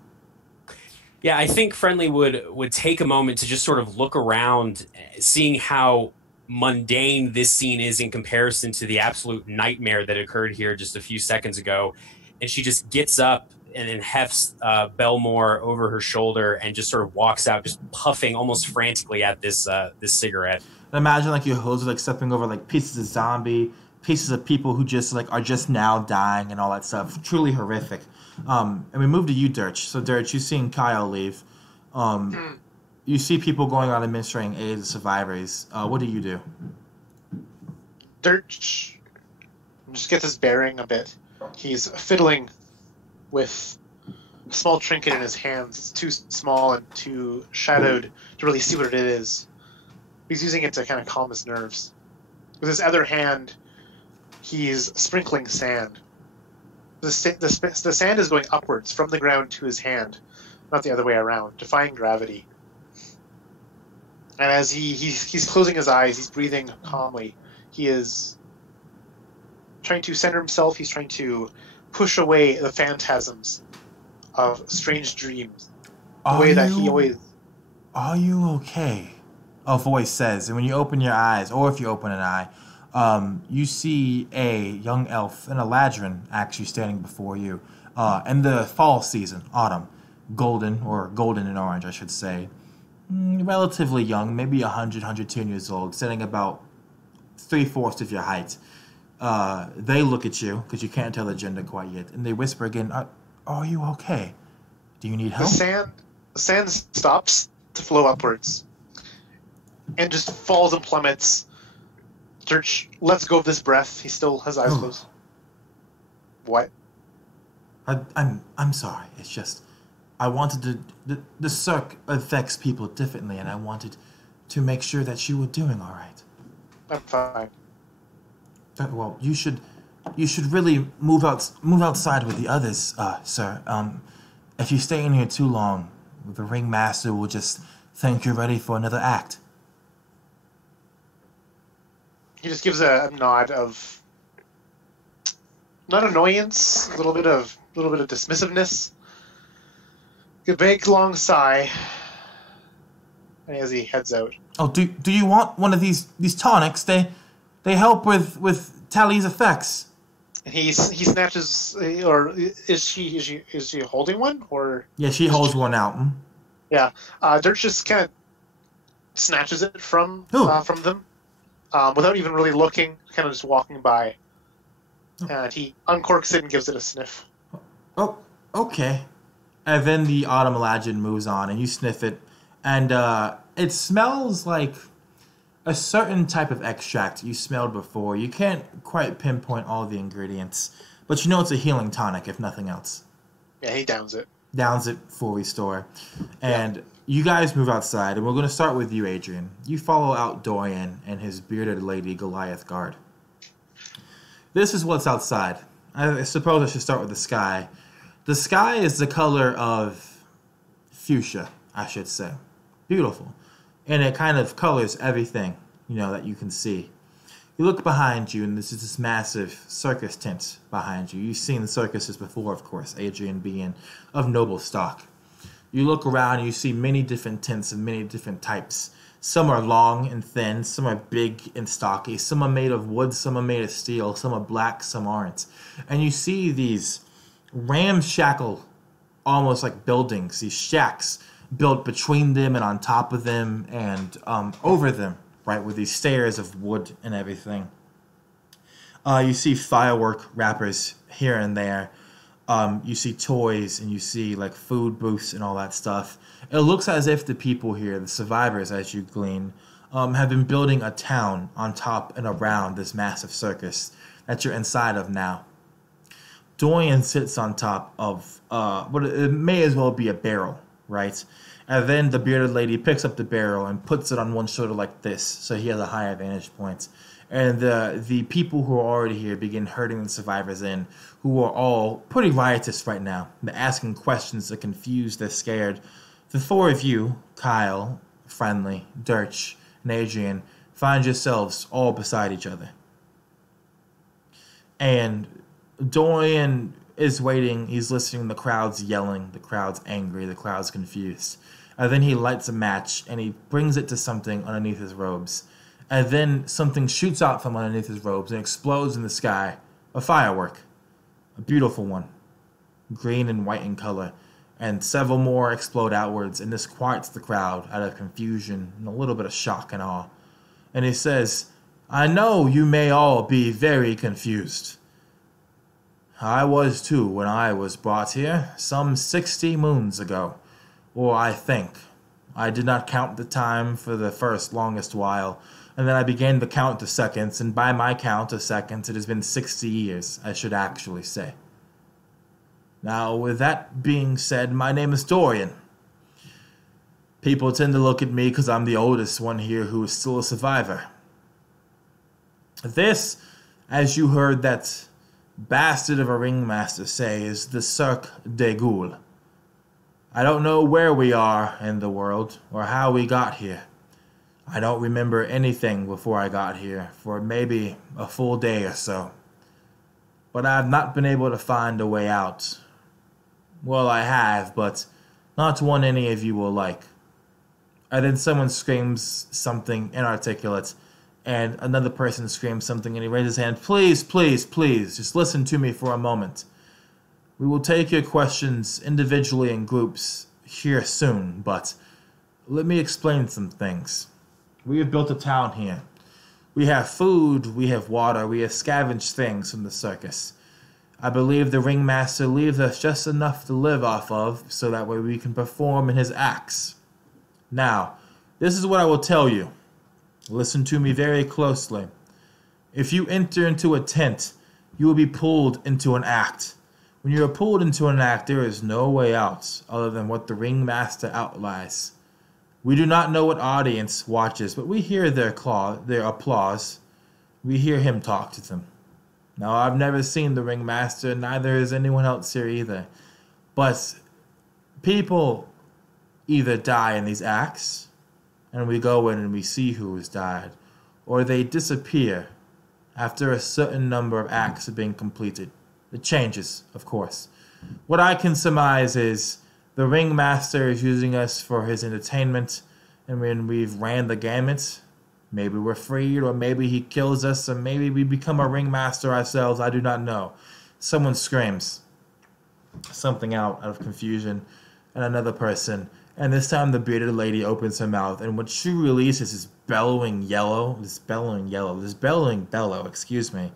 Yeah, I think Friendly would take a moment to just sort of look around, seeing how mundane this scene is in comparison to the absolute nightmare that occurred here just a few seconds ago. And she just gets up and then hefts Belmore over her shoulder and just sort of walks out, just puffing almost frantically at this cigarette. Imagine like your hose are like stepping over like pieces of zombie, pieces of people who just like are just now dying and all that stuff. Truly horrific. And we move to you, Dirch. So Dirch, you've seen Kyle leave. You see people going on administering aid to survivors. What do you do? Dirch just gets his bearing a bit. He's fiddling with a small trinket in his hands. It's too small and too shadowed to really see what it is. He's using it to kind of calm his nerves. With his other hand, he's sprinkling sand. The sand is going upwards from the ground to his hand, not the other way around, defying gravity. And as he's closing his eyes, he's breathing calmly. He is trying to center himself. He's trying to push away the phantasms of strange dreams. Are you okay? A voice says, and when you open your eyes, or if you open an eye, you see a young elf and a ladrin actually standing before you. In the fall season, autumn, golden and orange, I should say. Relatively young, maybe 100, 110 years old, sitting about 3/4 of your height. They look at you, because you can't tell the gender quite yet, and they whisper again, are you okay? Do you need help? The sand stops to flow upwards. and just falls and plummets. Church lets go of this breath. He still has eyes closed. What? I'm sorry. It's just I wanted to. The Cirque affects people differently, and I wanted to make sure that you were doing all right. I'm fine. Well, you should really move outside with the others, sir. If you stay in here too long, the Ringmaster will just think you're ready for another act. He just gives a nod of not annoyance, a little bit of dismissiveness. A big long sigh, and as he heads out. Oh, do you want one of these tonics? They help with Tally's effects. And he snatches, or is she holding one, or? Yeah, she holds one out. Yeah, Dirk just kind of snatches it from them, without even really looking, kind of just walking by, and he uncorks it and gives it a sniff. Oh, okay. And then the autumn legend moves on, and you sniff it, and it smells like a certain type of extract you smelled before. You can't quite pinpoint all the ingredients, but you know it's a healing tonic, if nothing else. Yeah, he downs it. Downs it, full restore. And you guys move outside, and we're going to start with you, Adrian. You follow out Dorian and his bearded lady Goliath guard. This is what's outside. I suppose I should start with the sky. The sky is the color of fuchsia, I should say. Beautiful. And it kind of colors everything, that you can see. You look behind you, and this is this massive circus tent behind you. You've seen circuses before, of course, Adrian being of noble stock. You look around, and you see many different tents and many different types. Some are long and thin, some are big and stocky, some are made of wood, some are made of steel, some are black, some aren't. And you see these ramshackle, almost like buildings, these shacks built between them and on top of them and over them, right, with these stairs of wood and everything. You see firework wrappers here and there. You see toys, and you see like food booths and all that stuff. It looks as if the people here, the survivors as you glean, have been building a town on top and around this massive circus that you're inside of now. Dorian sits on top of what it may as well be a barrel, right? And then the bearded lady picks up the barrel and puts it on one shoulder like this, so he has a higher vantage point. And the people who are already here begin herding the survivors in, who are all pretty riotous right now. They're asking questions, they're confused, they're scared. The four of you, Kyle, Friendly, Dirch, and Adrian, find yourselves all beside each other. And Dorian is waiting, he's listening, the crowd's yelling, the crowd's angry, the crowd's confused. And then he lights a match, and he brings it to something underneath his robes. And then something shoots out from underneath his robes and explodes in the sky. A firework. A beautiful one. Green and white in color. And several more explode outwards, and this quiets the crowd out of confusion and a little bit of shock and awe. And he says, "I know you may all be very confused. I was too when I was brought here, some 60 moons ago. Or I think. I did not count the time for the first longest while, and then I began to count the seconds, and by my count of seconds it has been 60 years, I should actually say. Now, with that being said, my name is Dorian. People tend to look at me because I'm the oldest one here who is still a survivor. This, as you heard that bastard of a ringmaster say, is the Cirque de Goules. I don't know where we are in the world or how we got here. I don't remember anything before I got here for maybe a full day or so. But I've not been able to find a way out. Well, I have, but not one any of you will like." And then someone screams something inarticulate, and another person screams something, and he raises his hand. "Please, please, please, just listen to me for a moment. We will take your questions individually in groups here soon, but let me explain some things. We have built a town here. We have food, we have water, we have scavenged things from the circus. I believe the Ringmaster leaves us just enough to live off of, so that way we can perform in his acts. Now, this is what I will tell you. Listen to me very closely. If you enter into a tent, you will be pulled into an act. When you are pulled into an act, there is no way out other than what the Ringmaster outlines. We do not know what audience watches, but we hear their applause. We hear him talk to them. Now, I've never seen the Ringmaster, neither has anyone else here either. But people either die in these acts, and we go in and we see who has died, or they disappear after a certain number of acts have been completed. It changes, of course. What I can surmise is the Ringmaster is using us for his entertainment, and when we've ran the gamut, maybe we're freed, or maybe he kills us, or maybe we become a Ringmaster ourselves. I do not know. Someone screams something out of confusion, and another person. And this time the bearded lady opens her mouth, and what she releases is bellowing bellow, excuse me.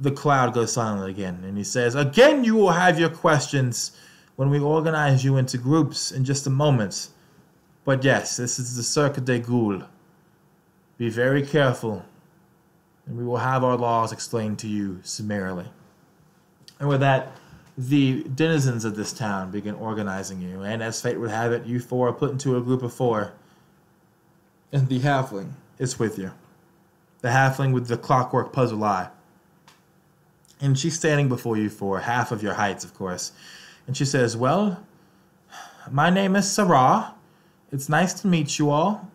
The cloud goes silent again, and he says, "Again, you will have your questions when we organize you into groups in just a moment. But yes, this is the Cirque de Goules. Be very careful, and we will have our laws explained to you summarily." And with that, the denizens of this town begin organizing you, and as fate would have it, you four are put into a group of four, and the halfling is with you. The halfling with the clockwork puzzle eye. And she's standing before you four, half of your heights, of course. And she says, "Well, my name is Sarah. It's nice to meet you all.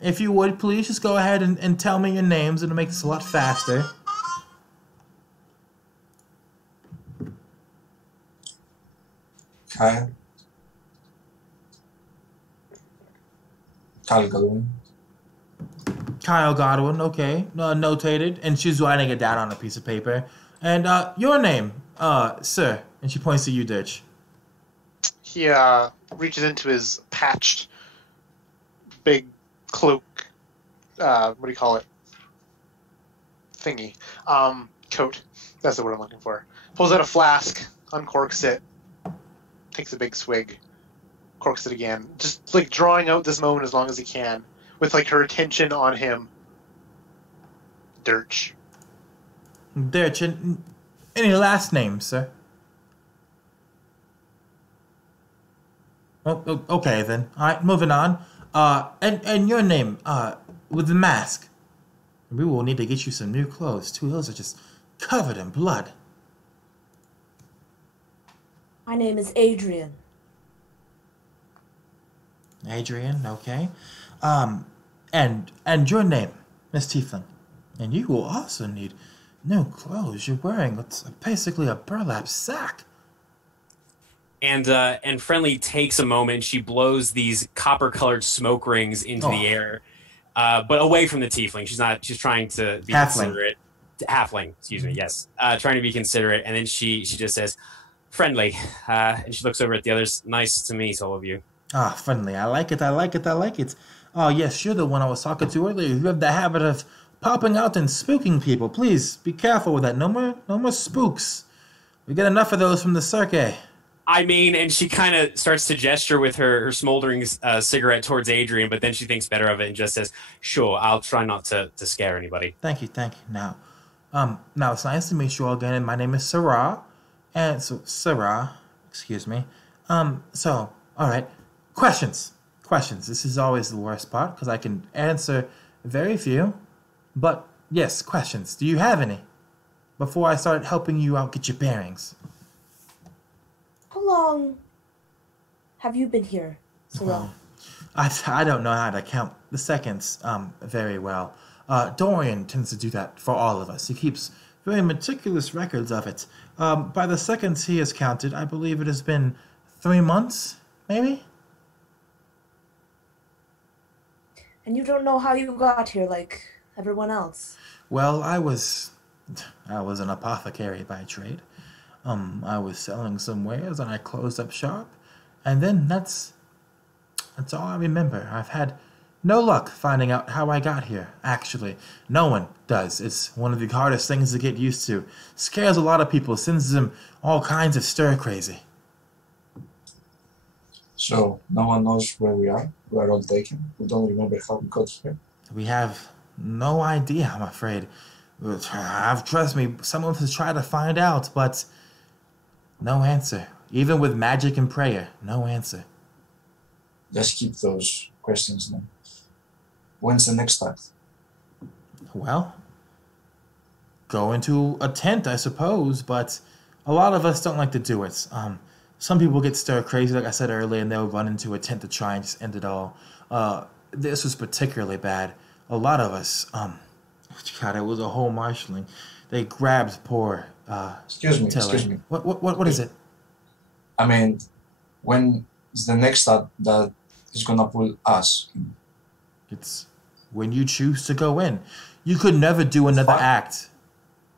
If you would, please just go ahead and tell me your names. It'll make this a lot faster." Kyle Godwin. Kyle Godwin, okay. Notated. And she's writing it down on a piece of paper. And your name, sir. And she points to you, Ditch. He reaches into his patched, big cloak, what do you call it? Thingy. Coat. That's the word I'm looking for. Pulls out a flask, uncorks it, takes a big swig, corks it again. Just, like, drawing out this moment as long as he can, with, like, her attention on him. Dirch. Ditch. And any last names, sir? Oh, okay, then. All right, moving on. And your name, with the mask. We will need to get you some new clothes. Two hills are just covered in blood. My name is Adrian. Adrian, okay. And your name, Miss Tiefling. And you will also need new clothes. You're wearing what's basically a burlap sack. And Friendly takes a moment. She blows these copper-colored smoke rings into the air, but away from the tiefling. She's trying to be considerate. Halfling, excuse me. Yes, trying to be considerate. And then she just says, "Friendly," and she looks over at the others. "Nice to meet all of you." Ah, Friendly. I like it. Oh, yes, you're the one I was talking to earlier. You have the habit of popping out and spooking people. Please be careful with that. No more spooks. We get enough of those from the Cirque. I mean, and she kind of starts to gesture with her smoldering cigarette towards Adrian, but then she thinks better of it and just says, "Sure, I'll try not to scare anybody." Thank you. Now it's nice to meet you all again, and my name is Sarah. And so, Sarah, excuse me. So, all right. Questions. This is always the worst part, because I can answer very few. But, yes, questions. Do you have any? Before I start helping you out get your bearings. How long have you been here, Sarah? Well, I don't know how to count the seconds very well. Dorian tends to do that for all of us. He keeps very meticulous records of it. By the seconds he has counted, I believe it has been 3 months, maybe? And you don't know how you got here like everyone else? Well, I was an apothecary by trade. I was selling some wares and I closed up shop. And then that's all I remember. I've had no luck finding out how I got here, actually. No one does. It's one of the hardest things to get used to. Scares a lot of people, sends them all kinds of stir-crazy. So, no one knows where we are? We are all taken? We don't remember how we got here? We have no idea, I'm afraid. Trust me, someone has tried to find out, but no answer. Even with magic and prayer, no answer. Just keep those questions then. When's the next act? Well, go into a tent, I suppose, but a lot of us don't like to do it. Some people get stir crazy, like I said earlier, and they'll run into a tent to try and just end it all. This was particularly bad. A lot of us, God, it was a whole marshalling. They grabbed poor Excuse me, Tilly. excuse me. What is it? I mean, when is the next act that is gonna pull us in? It's when you choose to go in. You could never do another Fine. act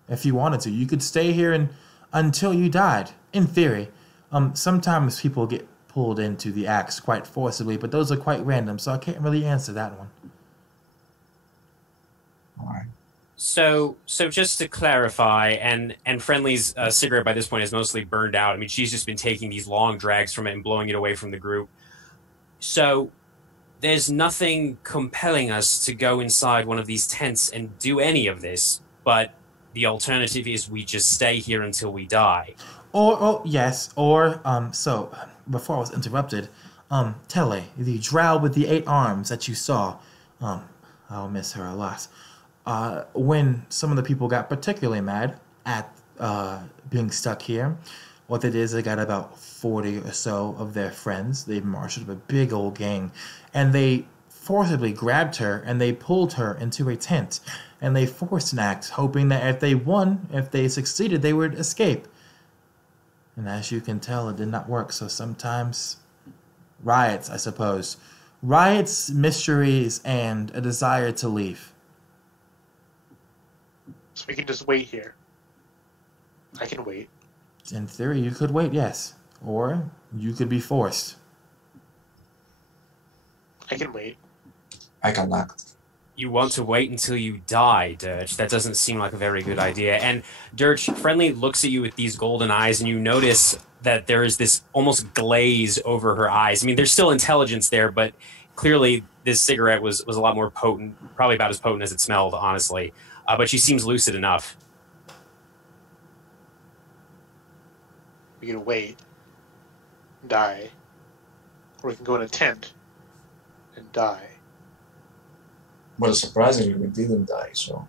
if you wanted to. You could stay here until you died, in theory. Sometimes people get pulled into the acts quite forcibly, but those are quite random, so I can't really answer that one. All right. So just to clarify, and Friendly's cigarette by this point is mostly burned out. I mean, she's just been taking these long drags from it and blowing it away from the group. So there's nothing compelling us to go inside one of these tents and do any of this, but the alternative is we just stay here until we die. So, before I was interrupted, Tele, the drow with the 8 arms that you saw, I'll miss her a lot. When some of the people got particularly mad at being stuck here, what they did is they got about 40 or so of their friends. They marshaled a big old gang, and they forcibly grabbed her and they pulled her into a tent, and they forced an act, hoping that if they succeeded, they would escape. And as you can tell, it did not work, so sometimes riots, I suppose. Riots, mysteries, and a desire to leave. So we can just wait here. I can wait. In theory, you could wait, yes. Or you could be forced. I can wait. I can act. You want to wait until you die, Dirge. That doesn't seem like a very good idea. And Dirge, Friendly looks at you with these golden eyes, and you notice that there is this almost glaze over her eyes. I mean, there's still intelligence there, but clearly this cigarette was a lot more potent, probably about as potent as it smelled, honestly. But she seems lucid enough. We can wait, die, or we can go in a tent and die. Well, surprisingly, we didn't die, so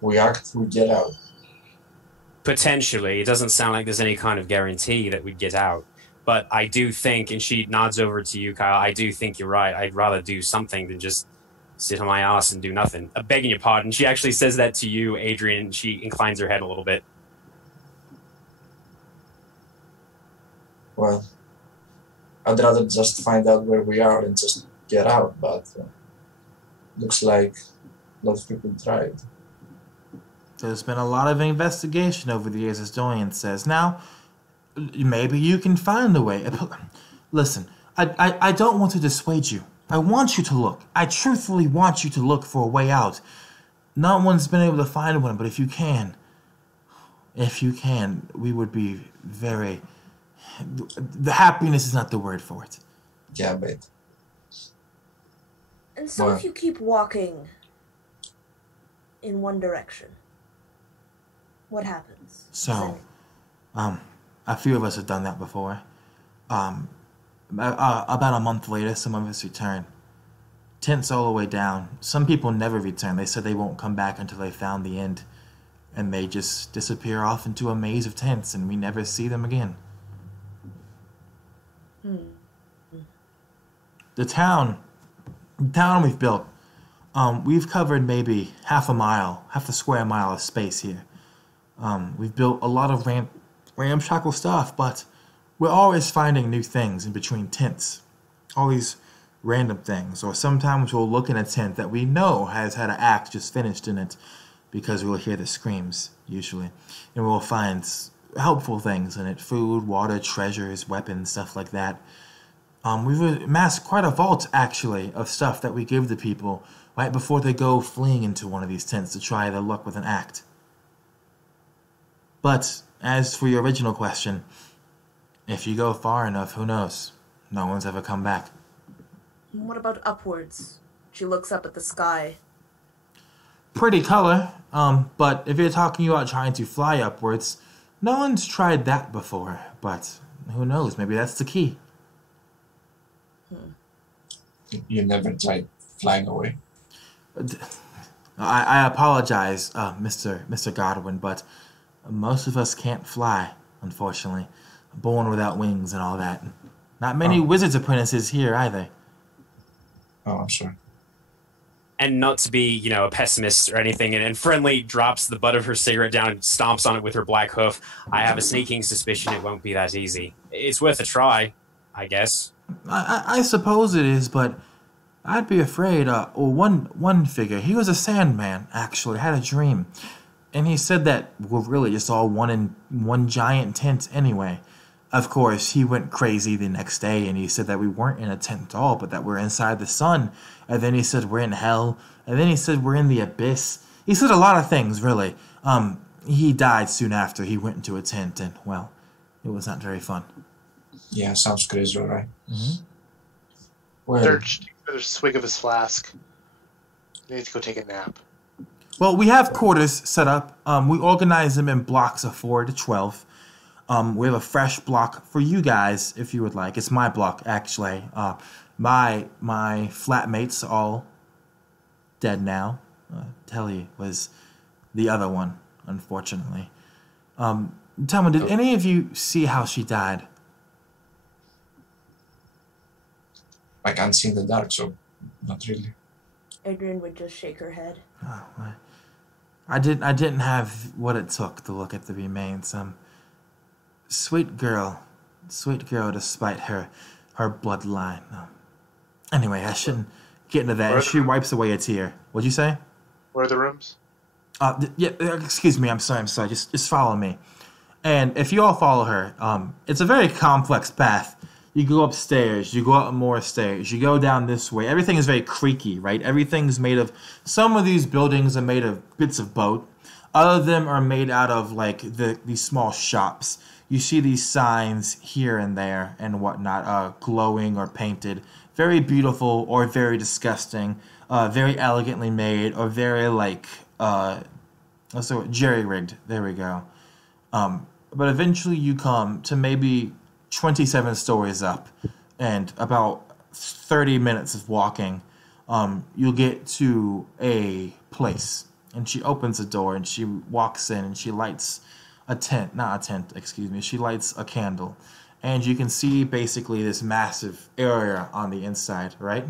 we act, we get out. Potentially. It doesn't sound like there's any kind of guarantee that we'd get out. But I do think, and she nods over to you, Kyle, I do think you're right. I'd rather do something than just sit on my ass and do nothing. I'm begging your pardon. She actually says that to you, Adrian, and she inclines her head a little bit. Well, I'd rather just find out where we are and just get out, but looks like a lot of people tried. There's been a lot of investigation over the years, as Dorian says. Now, maybe you can find a way. Listen, I don't want to dissuade you. I want you to look. I truthfully want you to look for a way out. Not one's been able to find one, but if you can, we would be very... The happiness is not the word for it. Yeah, but... And so if you keep walking in one direction, what happens? So, a few of us have done that before. About a month later, some of us return. Tents all the way down. Some people never return. They said they won't come back until they found the end. And they just disappear off into a maze of tents, and we never see them again. The town we've built, we've covered maybe half a square mile of space here. We've built a lot of ramshackle stuff, but we're always finding new things in between tents. All these random things. Or sometimes we'll look in a tent that we know has had an act just finished in it, because we'll hear the screams, usually. And we'll find helpful things in it. Food, water, treasures, weapons, stuff like that. We've amassed quite a vault, actually, of stuff that we give to people right before they go fleeing into one of these tents to try their luck with an act. But, as for your original question, if you go far enough, who knows? No one's ever come back. What about upwards? She looks up at the sky. Pretty color, but if you're talking about trying to fly upwards, no one's tried that before, but who knows, maybe that's the key. You never tried flying away? I apologize, Mr. Godwin, but most of us can't fly, unfortunately. Born without wings and all that. Not many wizards' apprentices here either. Oh, I'm sorry. And not to be, a pessimist or anything, and Friendly drops the butt of her cigarette down and stomps on it with her black hoof. I have a sneaking suspicion it won't be that easy. It's worth a try, I guess. I suppose it is, but I'd be afraid. One figure, he was a sandman, actually, had a dream. And he said that we're really just all one giant tent anyway. Of course, he went crazy the next day, and he said that we weren't in a tent at all, but that we're inside the sun. And then he said we're in hell. And then he said we're in the abyss. He said a lot of things, really. He died soon after he went into a tent, and, well, it was not very fun. Yeah, sounds crazy, all right. Mm-hmm. Well, Dirge takes another swig of his flask. They need to go take a nap. Well, we have quarters set up. We organize them in blocks of 4 to 12. We have a fresh block for you guys, if you would like. It's my block, actually. My flatmates are all dead now. Telly was the other one, unfortunately. Tell me, did any of you see how she died? I can't see in the dark, so not really. Adrian would just shake her head. Oh, I didn't have what it took to look at the remains. Sweet girl, despite her bloodline. Anyway, I shouldn't get into that. She wipes away a tear. What'd you say? Where are the rooms? Yeah. Excuse me. I'm sorry. Just follow me. And if you all follow her, it's a very complex path. You go upstairs, you go up more stairs, you go down this way. Everything is very creaky, right? Everything's made of... Some of these buildings are made of bits of boat. Other of them are made out of, like, these small shops. You see these signs here and there and whatnot, glowing or painted. Very beautiful or very disgusting. Very elegantly made or very, like, jerry-rigged. There we go. But eventually you come to maybe 27 stories up and about 30 minutes of walking, you'll get to a place. And she opens a door and she walks in and she lights she lights a candle. And you can see basically this massive area on the inside, right?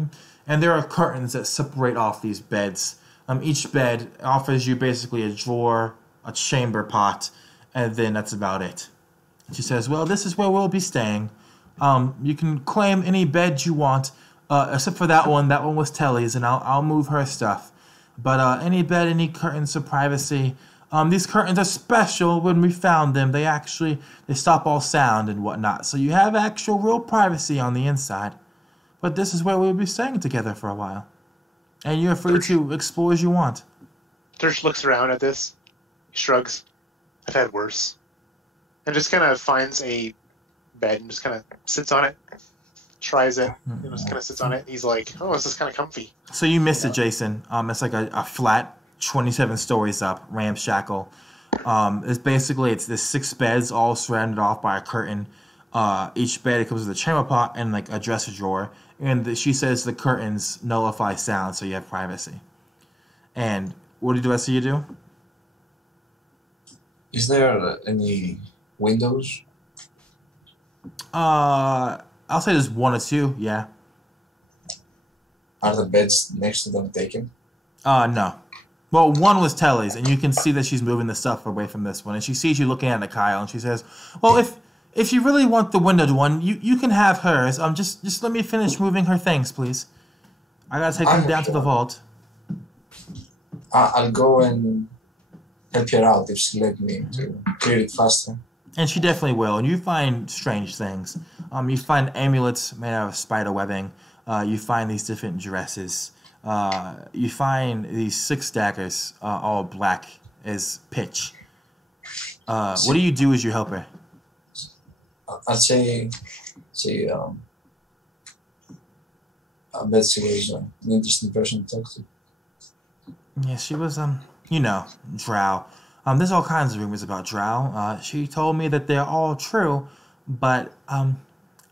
And there are curtains that separate off these beds. Each bed offers you basically a drawer, a chamber pot, and then that's about it. She says, well, this is where we'll be staying. You can claim any bed you want, except for that one. That one was Telly's, and I'll move her stuff. But any bed, any curtains for privacy. These curtains are special. When we found them, they stop all sound and whatnot. So you have actual real privacy on the inside. But this is where we'll be staying together for a while. And you're free to explore as you want. Dirge looks around at this. He shrugs. I've had worse. And just kind of finds a bed and just kind of sits on it, tries it, just kind of sits on it. He's like, oh, this is kind of comfy. So you missed it, Jason. It's like a flat, 27 stories up, ramshackle. It's this 6 beds all surrounded off by a curtain. Each bed comes with a chamber pot and like a dresser drawer. And she says the curtains nullify sound, so you have privacy. And what did the rest of you do? Is there any windows? I'll say there's 1 or 2, yeah. Are the beds next to them taken? No. Well, one was Telly's, and you can see that she's moving the stuff away from this one. And she sees you looking at it, Kyle, and she says, well, if you really want the windowed one, you can have hers. Just let me finish moving her things, please. I gotta take them down to the vault. I'll go and help her out if she let me to clear it faster. And she definitely will. And you find strange things. You find amulets made out of spider webbing. You find these different dresses. You find these 6 daggers, all black as pitch. What do you do as you help her? I'd say I bet she was an interesting person to talk to. Yeah, she was, you know, drow. There's all kinds of rumors about drow. She told me that they're all true, but,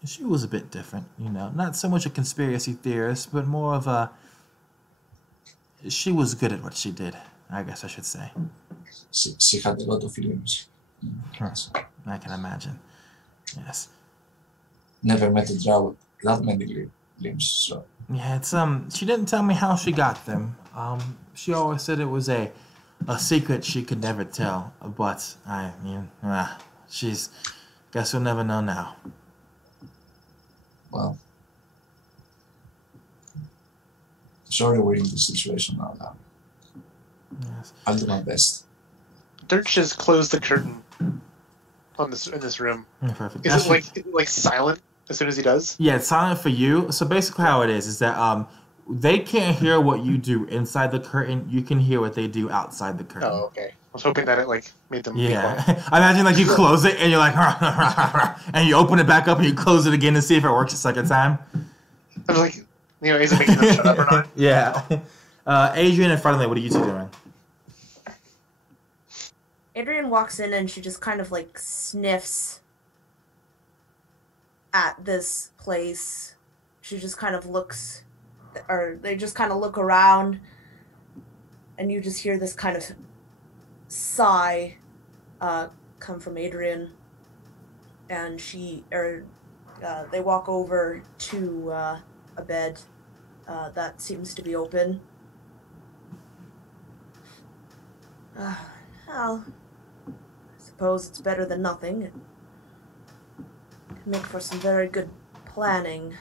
she was a bit different, you know. Not so much a conspiracy theorist, but more of a... She was good at what she did, I guess I should say. She had a lot of feelings. I can imagine. Yes. Never met a drow that many limbs, so... Yeah, it's, she didn't tell me how she got them. She always said it was a secret she could never tell, but she's... Guess we'll never know now. Well... Sorry we're in this situation now. Yes. I'll do my best. Dirch has closed the curtain on this in this room. Yeah, perfect. Is it like silent as soon as he does? Yeah, it's silent for you. So basically how it is that they can't hear what you do inside the curtain. You can hear what they do outside the curtain. Oh, okay. I was hoping that it like made them. Yeah. I imagine like you close it and you're like, and you open it back up and you close it again to see if it works a second time. I was like, you know, is it making them shut up or not? Yeah. Adrian and Friendly, what are you two doing? Adrian walks in and she just kind of like sniffs at this place. She just kind of looks, or they just kind of look around, and you just hear this kind of sigh come from Adrian, and they walk over to a bed that seems to be open. Well, I suppose it's better than nothing. It could make for some very good planning.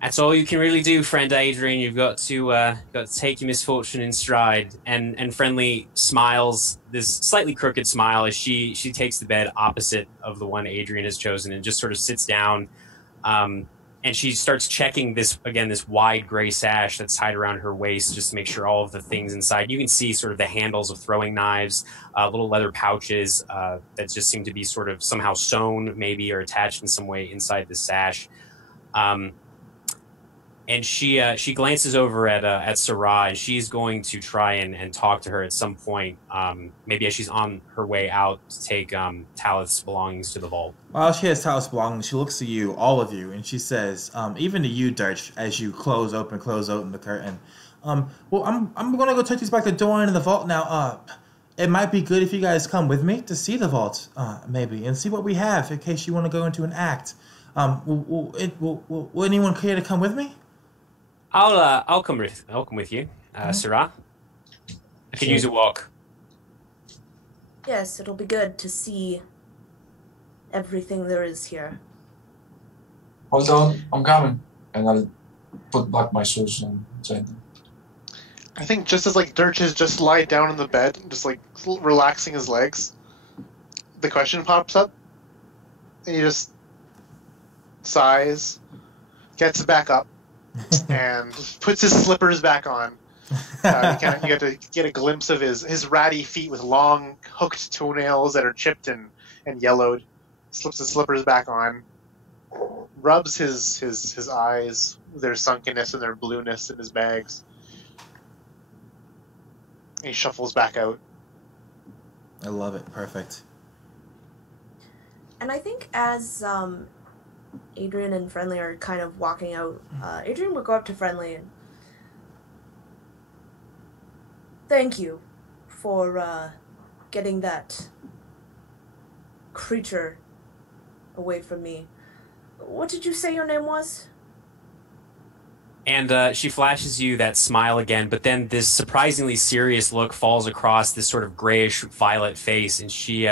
That's all you can really do, friend Adrian. You've got to take your misfortune in stride. And Friendly smiles, this slightly crooked smile, as she takes the bed opposite of the one Adrian has chosen and just sort of sits down. And she starts checking this wide gray sash that's tied around her waist just to make sure all of the things inside. You can see sort of the handles of throwing knives, little leather pouches that just seem to be sort of somehow sewn maybe or attached in some way inside the sash. And she glances over at Sarah, and she's going to try and talk to her at some point, maybe as she's on her way out to take Talith's belongings to the vault. While she has Talith's belongings, she looks at you, all of you, and she says, even to you, Dirch, as you close open the curtain, well, I'm going to go check these back the door into the vault now. It might be good if you guys come with me to see the vault, maybe, and see what we have in case you want to go into an act. Will anyone care to come with me? I'll come with you, Sarah. I can use a walk. Yes, it'll be good to see everything there is here. Hold on, I'm coming. And I'll put back my shoes and join them. I think just as like Dirch has just lied down on the bed, just like relaxing his legs, the question pops up, and he just sighs, gets back up, and puts his slippers back on. You get to get a glimpse of his ratty feet with long hooked toenails that are chipped and yellowed. Slips his slippers back on, rubs his eyes, their sunkenness and their blueness in his bags. And he shuffles back out. I love it. Perfect. And I think as Adrian and Friendly are kind of walking out, Adrian will go up to Friendly and thank you for getting that creature away from me. What did you say your name was? And she flashes you that smile again, but then this surprisingly serious look falls across this sort of grayish violet face, and she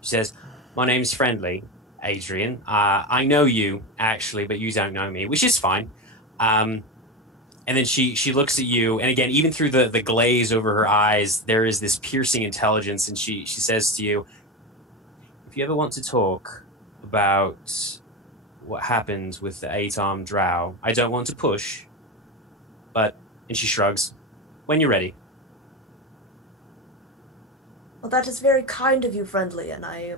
says, "My name's Friendly, Adrian. I know you, actually, but you don't know me, which is fine." And then she looks at you, and again, even through the glaze over her eyes, there is this piercing intelligence, and she says to you, "If you ever want to talk about what happens with the 8-armed drow, I don't want to push, but," and she shrugs, "when you're ready." Well, that is very kind of you, Friendly, and I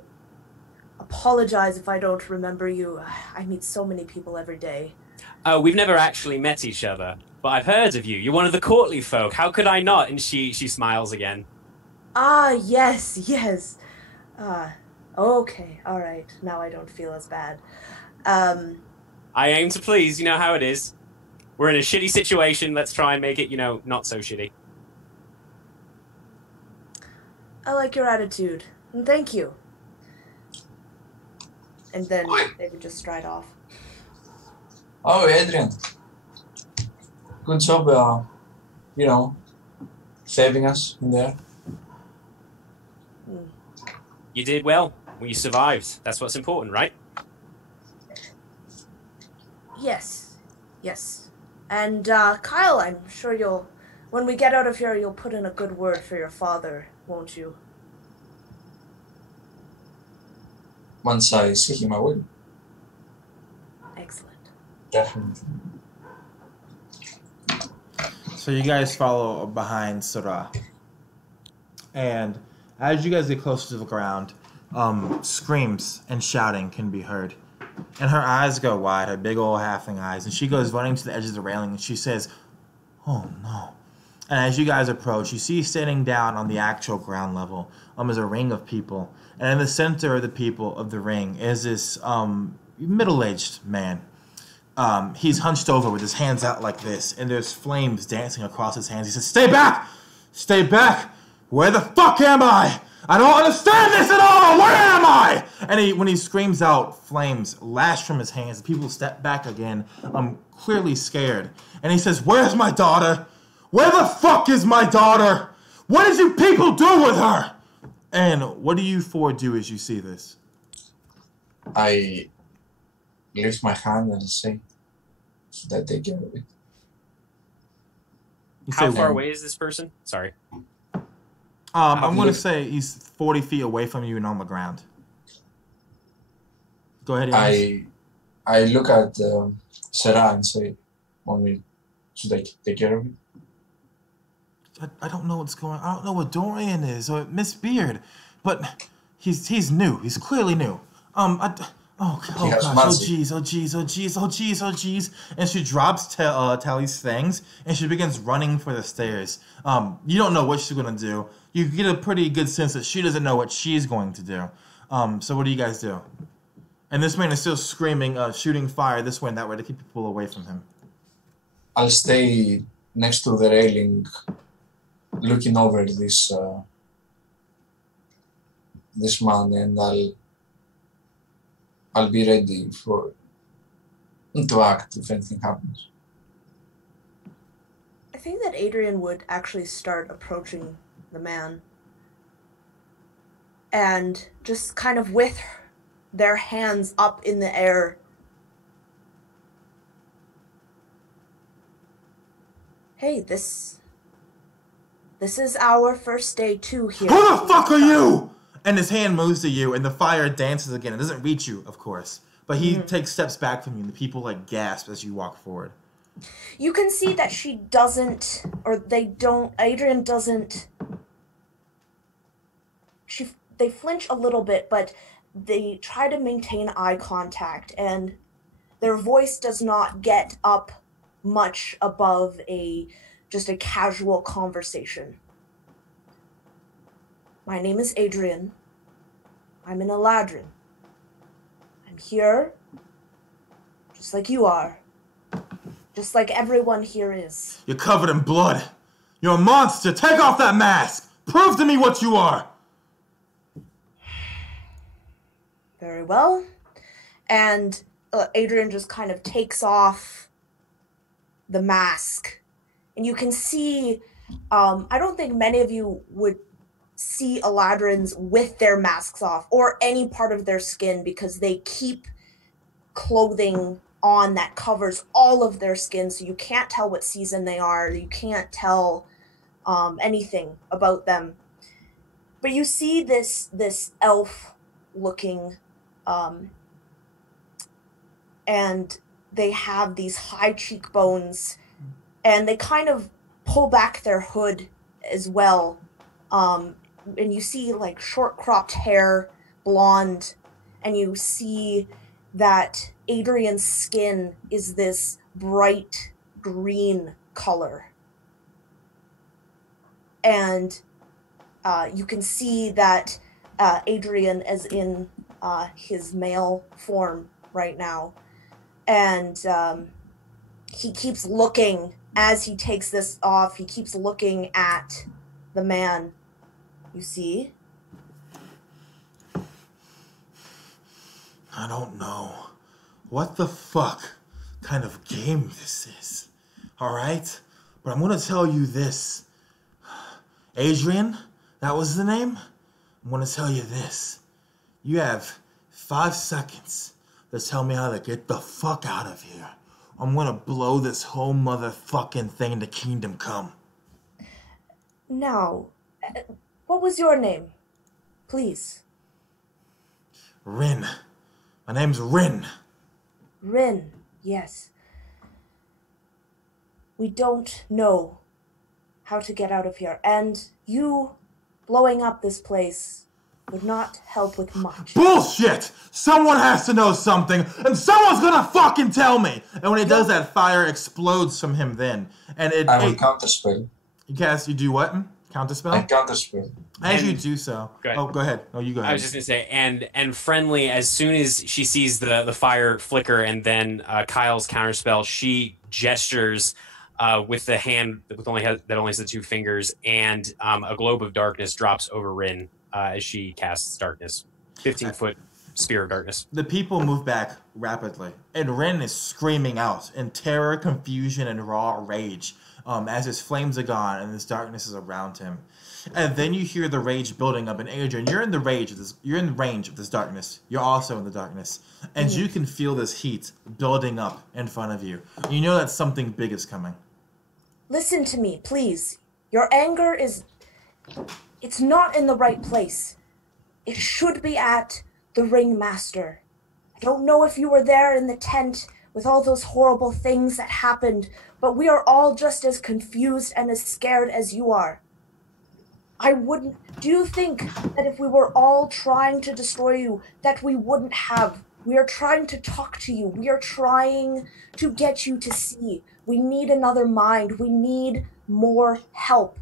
apologize if I don't remember you. I meet so many people every day. Oh, we've never actually met each other, but I've heard of you. You're one of the courtly folk. How could I not? And she smiles again. Ah, yes. Okay, alright. Now I don't feel as bad. I aim to please, you know how it is. We're in a shitty situation, let's try and make it, not so shitty. I like your attitude. And thank you. And then they would just stride off. Oh, Adrian. Good job, saving us in there. You did well. We survived. That's what's important, right? Yes. And, Kyle, I'm sure when we get out of here, you'll put in a good word for your father, won't you? Once I see him, I will. Excellent. Definitely. So you guys follow behind Sarah. And as you guys get closer to the ground, screams and shouting can be heard. And her eyes go wide, her big old halfling eyes, and she goes running to the edge of the railing and she says, "Oh no." And as you guys approach, you see standing down on the actual ground level is a ring of people. And in the center of the people of the ring is this middle-aged man. He's hunched over with his hands out like this, and there's flames dancing across his hands. He says, "Stay back! Stay back! Where the fuck am I? I don't understand this at all! Where am I?" And when he screams out, flames lash from his hands. The people step back again, clearly scared. And he says, "Where's my daughter? Where the fuck is my daughter? What did you people do with her?" And what do you four do as you see this? I lift my hand and say that they get it. How far away is this person? Sorry. I'm going to say he's 40 feet away from you and on the ground. Go ahead. I look at Sarah and say, should I take care of it? I don't know what's going on. I don't know what Dorian is or Miss Beard, but he's new. He's clearly new. Oh gosh, oh jeez. And she drops Tally's things and she begins running for the stairs. You don't know what she's going to do. You get a pretty good sense that she doesn't know what she's going to do. So what do you guys do? And this man is still screaming, shooting fire this way and that way to keep people away from him. I'll stay next to the railing, looking over this man, and I'll be ready to act if anything happens. I think that Adrian would actually start approaching the man and just kind of with their hands up in the air. Hey, this is our first day too here. Who the fuck are you? And his hand moves to you, and the fire dances again. It doesn't reach you, of course. But he takes steps back from you, and the people, gasp as you walk forward. You can see that she doesn't, or they don't, Adrian doesn't, they flinch a little bit, but they try to maintain eye contact, and their voice does not get up much above just a casual conversation. My name is Adrian. I'm an Eladrin. I'm here, just like you are. Just like everyone here is. You're covered in blood. You're a monster. Take off that mask. Prove to me what you are. Very well. And Adrian just kind of takes off the mask. And you can see, I don't think many of you would see Eladrins with their masks off or any part of their skin because they keep clothing on that covers all of their skin, so you can't tell what season they are. You can't tell anything about them. But you see this elf-looking, and they have these high cheekbones, and they kind of pull back their hood as well. you see like short cropped hair, blonde, and you see that Adrian's skin is this bright green color. And you can see that Adrian is in his male form right now. And he keeps looking, as he takes this off, he keeps looking at the man, you see? I don't know what the fuck kind of game this is, alright? But I'm gonna tell you this. Adrian, that was the name? I'm gonna tell you this. You have 5 seconds to tell me how to get the fuck out of here. I'm gonna blow this whole motherfucking thing to Kingdom Come. Now, what was your name? Please. Rin. My name's Rin. Rin, yes. We don't know how to get out of here, and you blowing up this place would not help with much. Bullshit! Someone has to know something, and someone's gonna fucking tell me! And when he does that, fire explodes from him then. And I will counterspell. You do what? Counterspell? I counterspell. As you do so. Go ahead. Oh, you go ahead. I was just gonna say, and Friendly, as soon as she sees the fire flicker and then Kyle's counterspell, she gestures with the hand that only has the 2 fingers, and a globe of darkness drops over Rin as she casts darkness. 15-foot sphere of darkness. The people move back rapidly, and Rin is screaming out in terror, confusion, and raw rage as his flames are gone and this darkness is around him. And then you hear the rage building up. And Adrian, you're in the range of this darkness. You're also in the darkness, and you can feel this heat building up in front of you. You know that something big is coming. Listen to me, please. Your anger it's not in the right place. It should be at the Ringmaster. I don't know if you were there in the tent with all those horrible things that happened, but we are all just as confused and as scared as you are. Do you think that if we were all trying to destroy you, that we wouldn't have? We are trying to talk to you. We are trying to get you to see. We need another mind. We need more help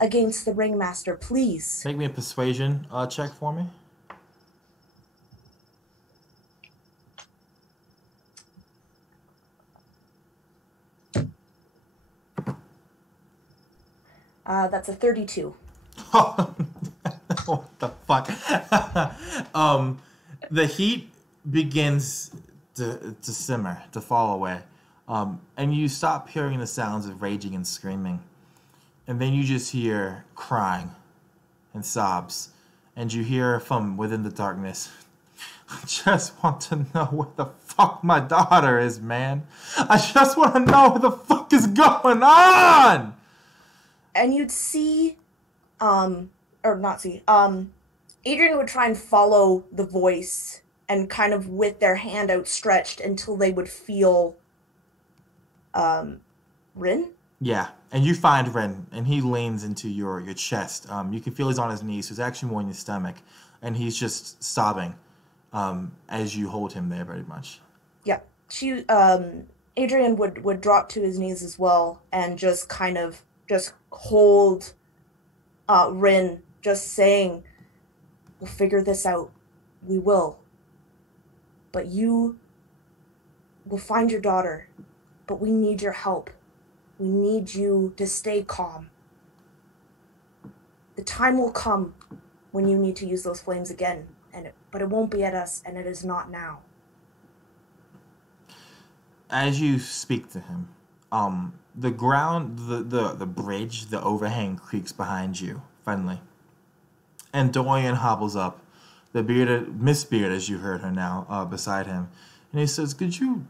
against the Ringmaster, please. Make me a persuasion check for me. That's a 32. What the fuck? The heat begins to simmer, to fall away. And you stop hearing the sounds of raging and screaming. And then you just hear crying and sobs. And you hear from within the darkness, I just want to know where the fuck my daughter is, man. I just want to know what the fuck is going on! And you'd see, Adrian would try and follow the voice and kind of with their hand outstretched until they would feel, Rin? Yeah, and you find Rin, and he leans into your chest. You can feel he's on his knees, so he's actually more in your stomach, and he's just sobbing as you hold him there very much. Yeah, Adrian would drop to his knees as well and just kind of just hold Rin, just saying, we'll figure this out. We will. But you will find your daughter. But we need your help. We need you to stay calm. The time will come when you need to use those flames again, but it won't be at us, and it is not now. As you speak to him, the ground, the bridge, the overhang creaks behind you, Friendly. And Dorian hobbles up, Miss Beard, as you heard her now, beside him. And he says, could you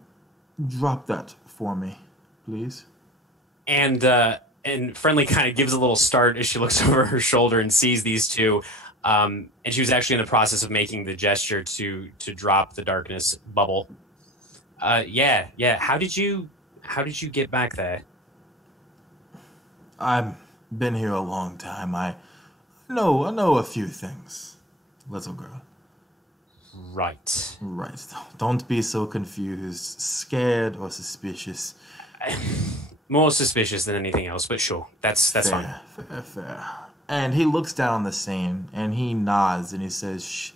drop that for me, please? And Friendly kind of gives a little start as she looks over her shoulder and sees these two. And she was actually in the process of making the gesture to drop the darkness bubble. Yeah. How did you get back there? I've been here a long time. I No, I know a few things, little girl. Right. Right. Don't be so confused, scared, or suspicious. More suspicious than anything else, but sure, that's fine. Fair. And he looks down on the scene, and he nods, and he says, "Shh,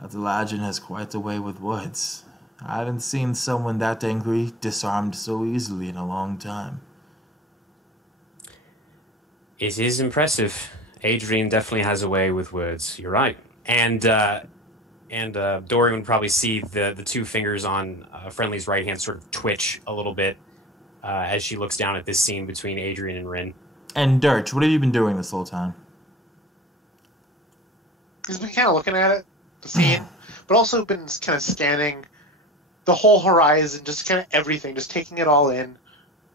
that legend has quite a way with words. I haven't seen someone that angry disarmed so easily in a long time." It is impressive. Adrian definitely has a way with words. You're right. And Dorian would probably see the two fingers on Friendly's right hand sort of twitch a little bit as she looks down at this scene between Adrian and Rin. And Dirch, what have you been doing this whole time? He's been kind of looking at it, the scene, but also been kind of scanning the whole horizon, just kind of everything, just taking it all in.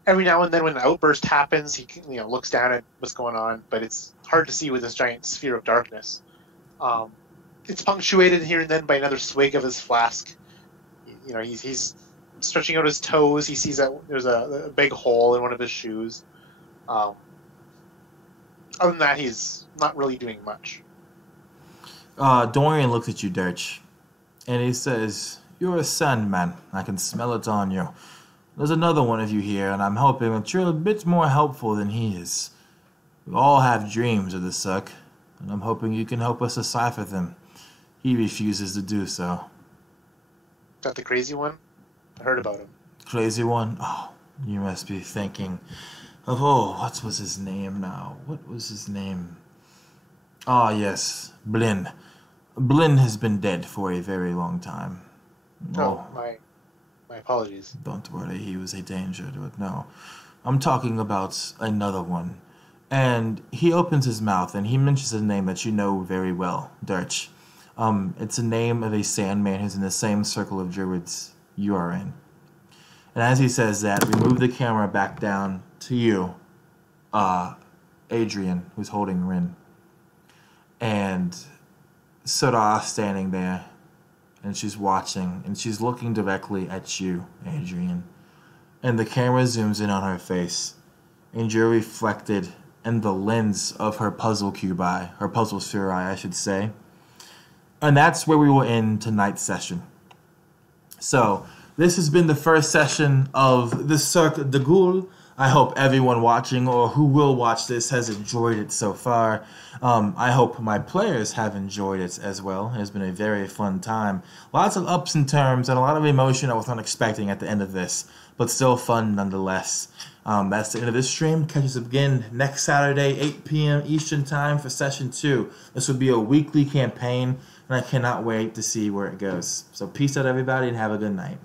Every now and then when an outburst happens, he looks down at what's going on, but it's hard to see with this giant sphere of darkness. It's punctuated here and then by another swig of his flask. He's stretching out his toes. He sees that there's a big hole in one of his shoes. Other than that, he's not really doing much. Dorian looks at you, Dirch, and he says, "You're a sandman. I can smell it on you. There's another one of you here, and I'm hoping that you're a bit more helpful than he is. We all have dreams of the Cirque, and I'm hoping you can help us decipher them." He refuses to do so. That the crazy one? I heard about him. Crazy one? Oh, you must be thinking of, what was his name now? What was his name? Ah, yes, Blinn. Blinn has been dead for a very long time. Oh, my apologies. Don't worry, he was a danger, but no. I'm talking about another one. And he opens his mouth and he mentions a name that you know very well, Dirch. It's a name of a sandman who's in the same circle of druids you are in. And as he says that, we move the camera back down to you, Adrian, who's holding Rin. And Sodar standing there, and she's watching, and she's looking directly at you, Adrian. And the camera zooms in on her face, and you're reflected in the lens of her puzzle cube eye, her puzzle sphere eye, I should say. And that's where we will end tonight's session. So, this has been the first session of the Cirque de Goules. I hope everyone watching or who will watch this has enjoyed it so far. I hope my players have enjoyed it as well. It has been a very fun time. Lots of ups and turns and a lot of emotion I was not expecting at the end of this, but still fun nonetheless. That's the end of this stream. Catch us again next Saturday, 8 p.m. Eastern Time for Session 2. This will be a weekly campaign, and I cannot wait to see where it goes. So peace out, everybody, and have a good night.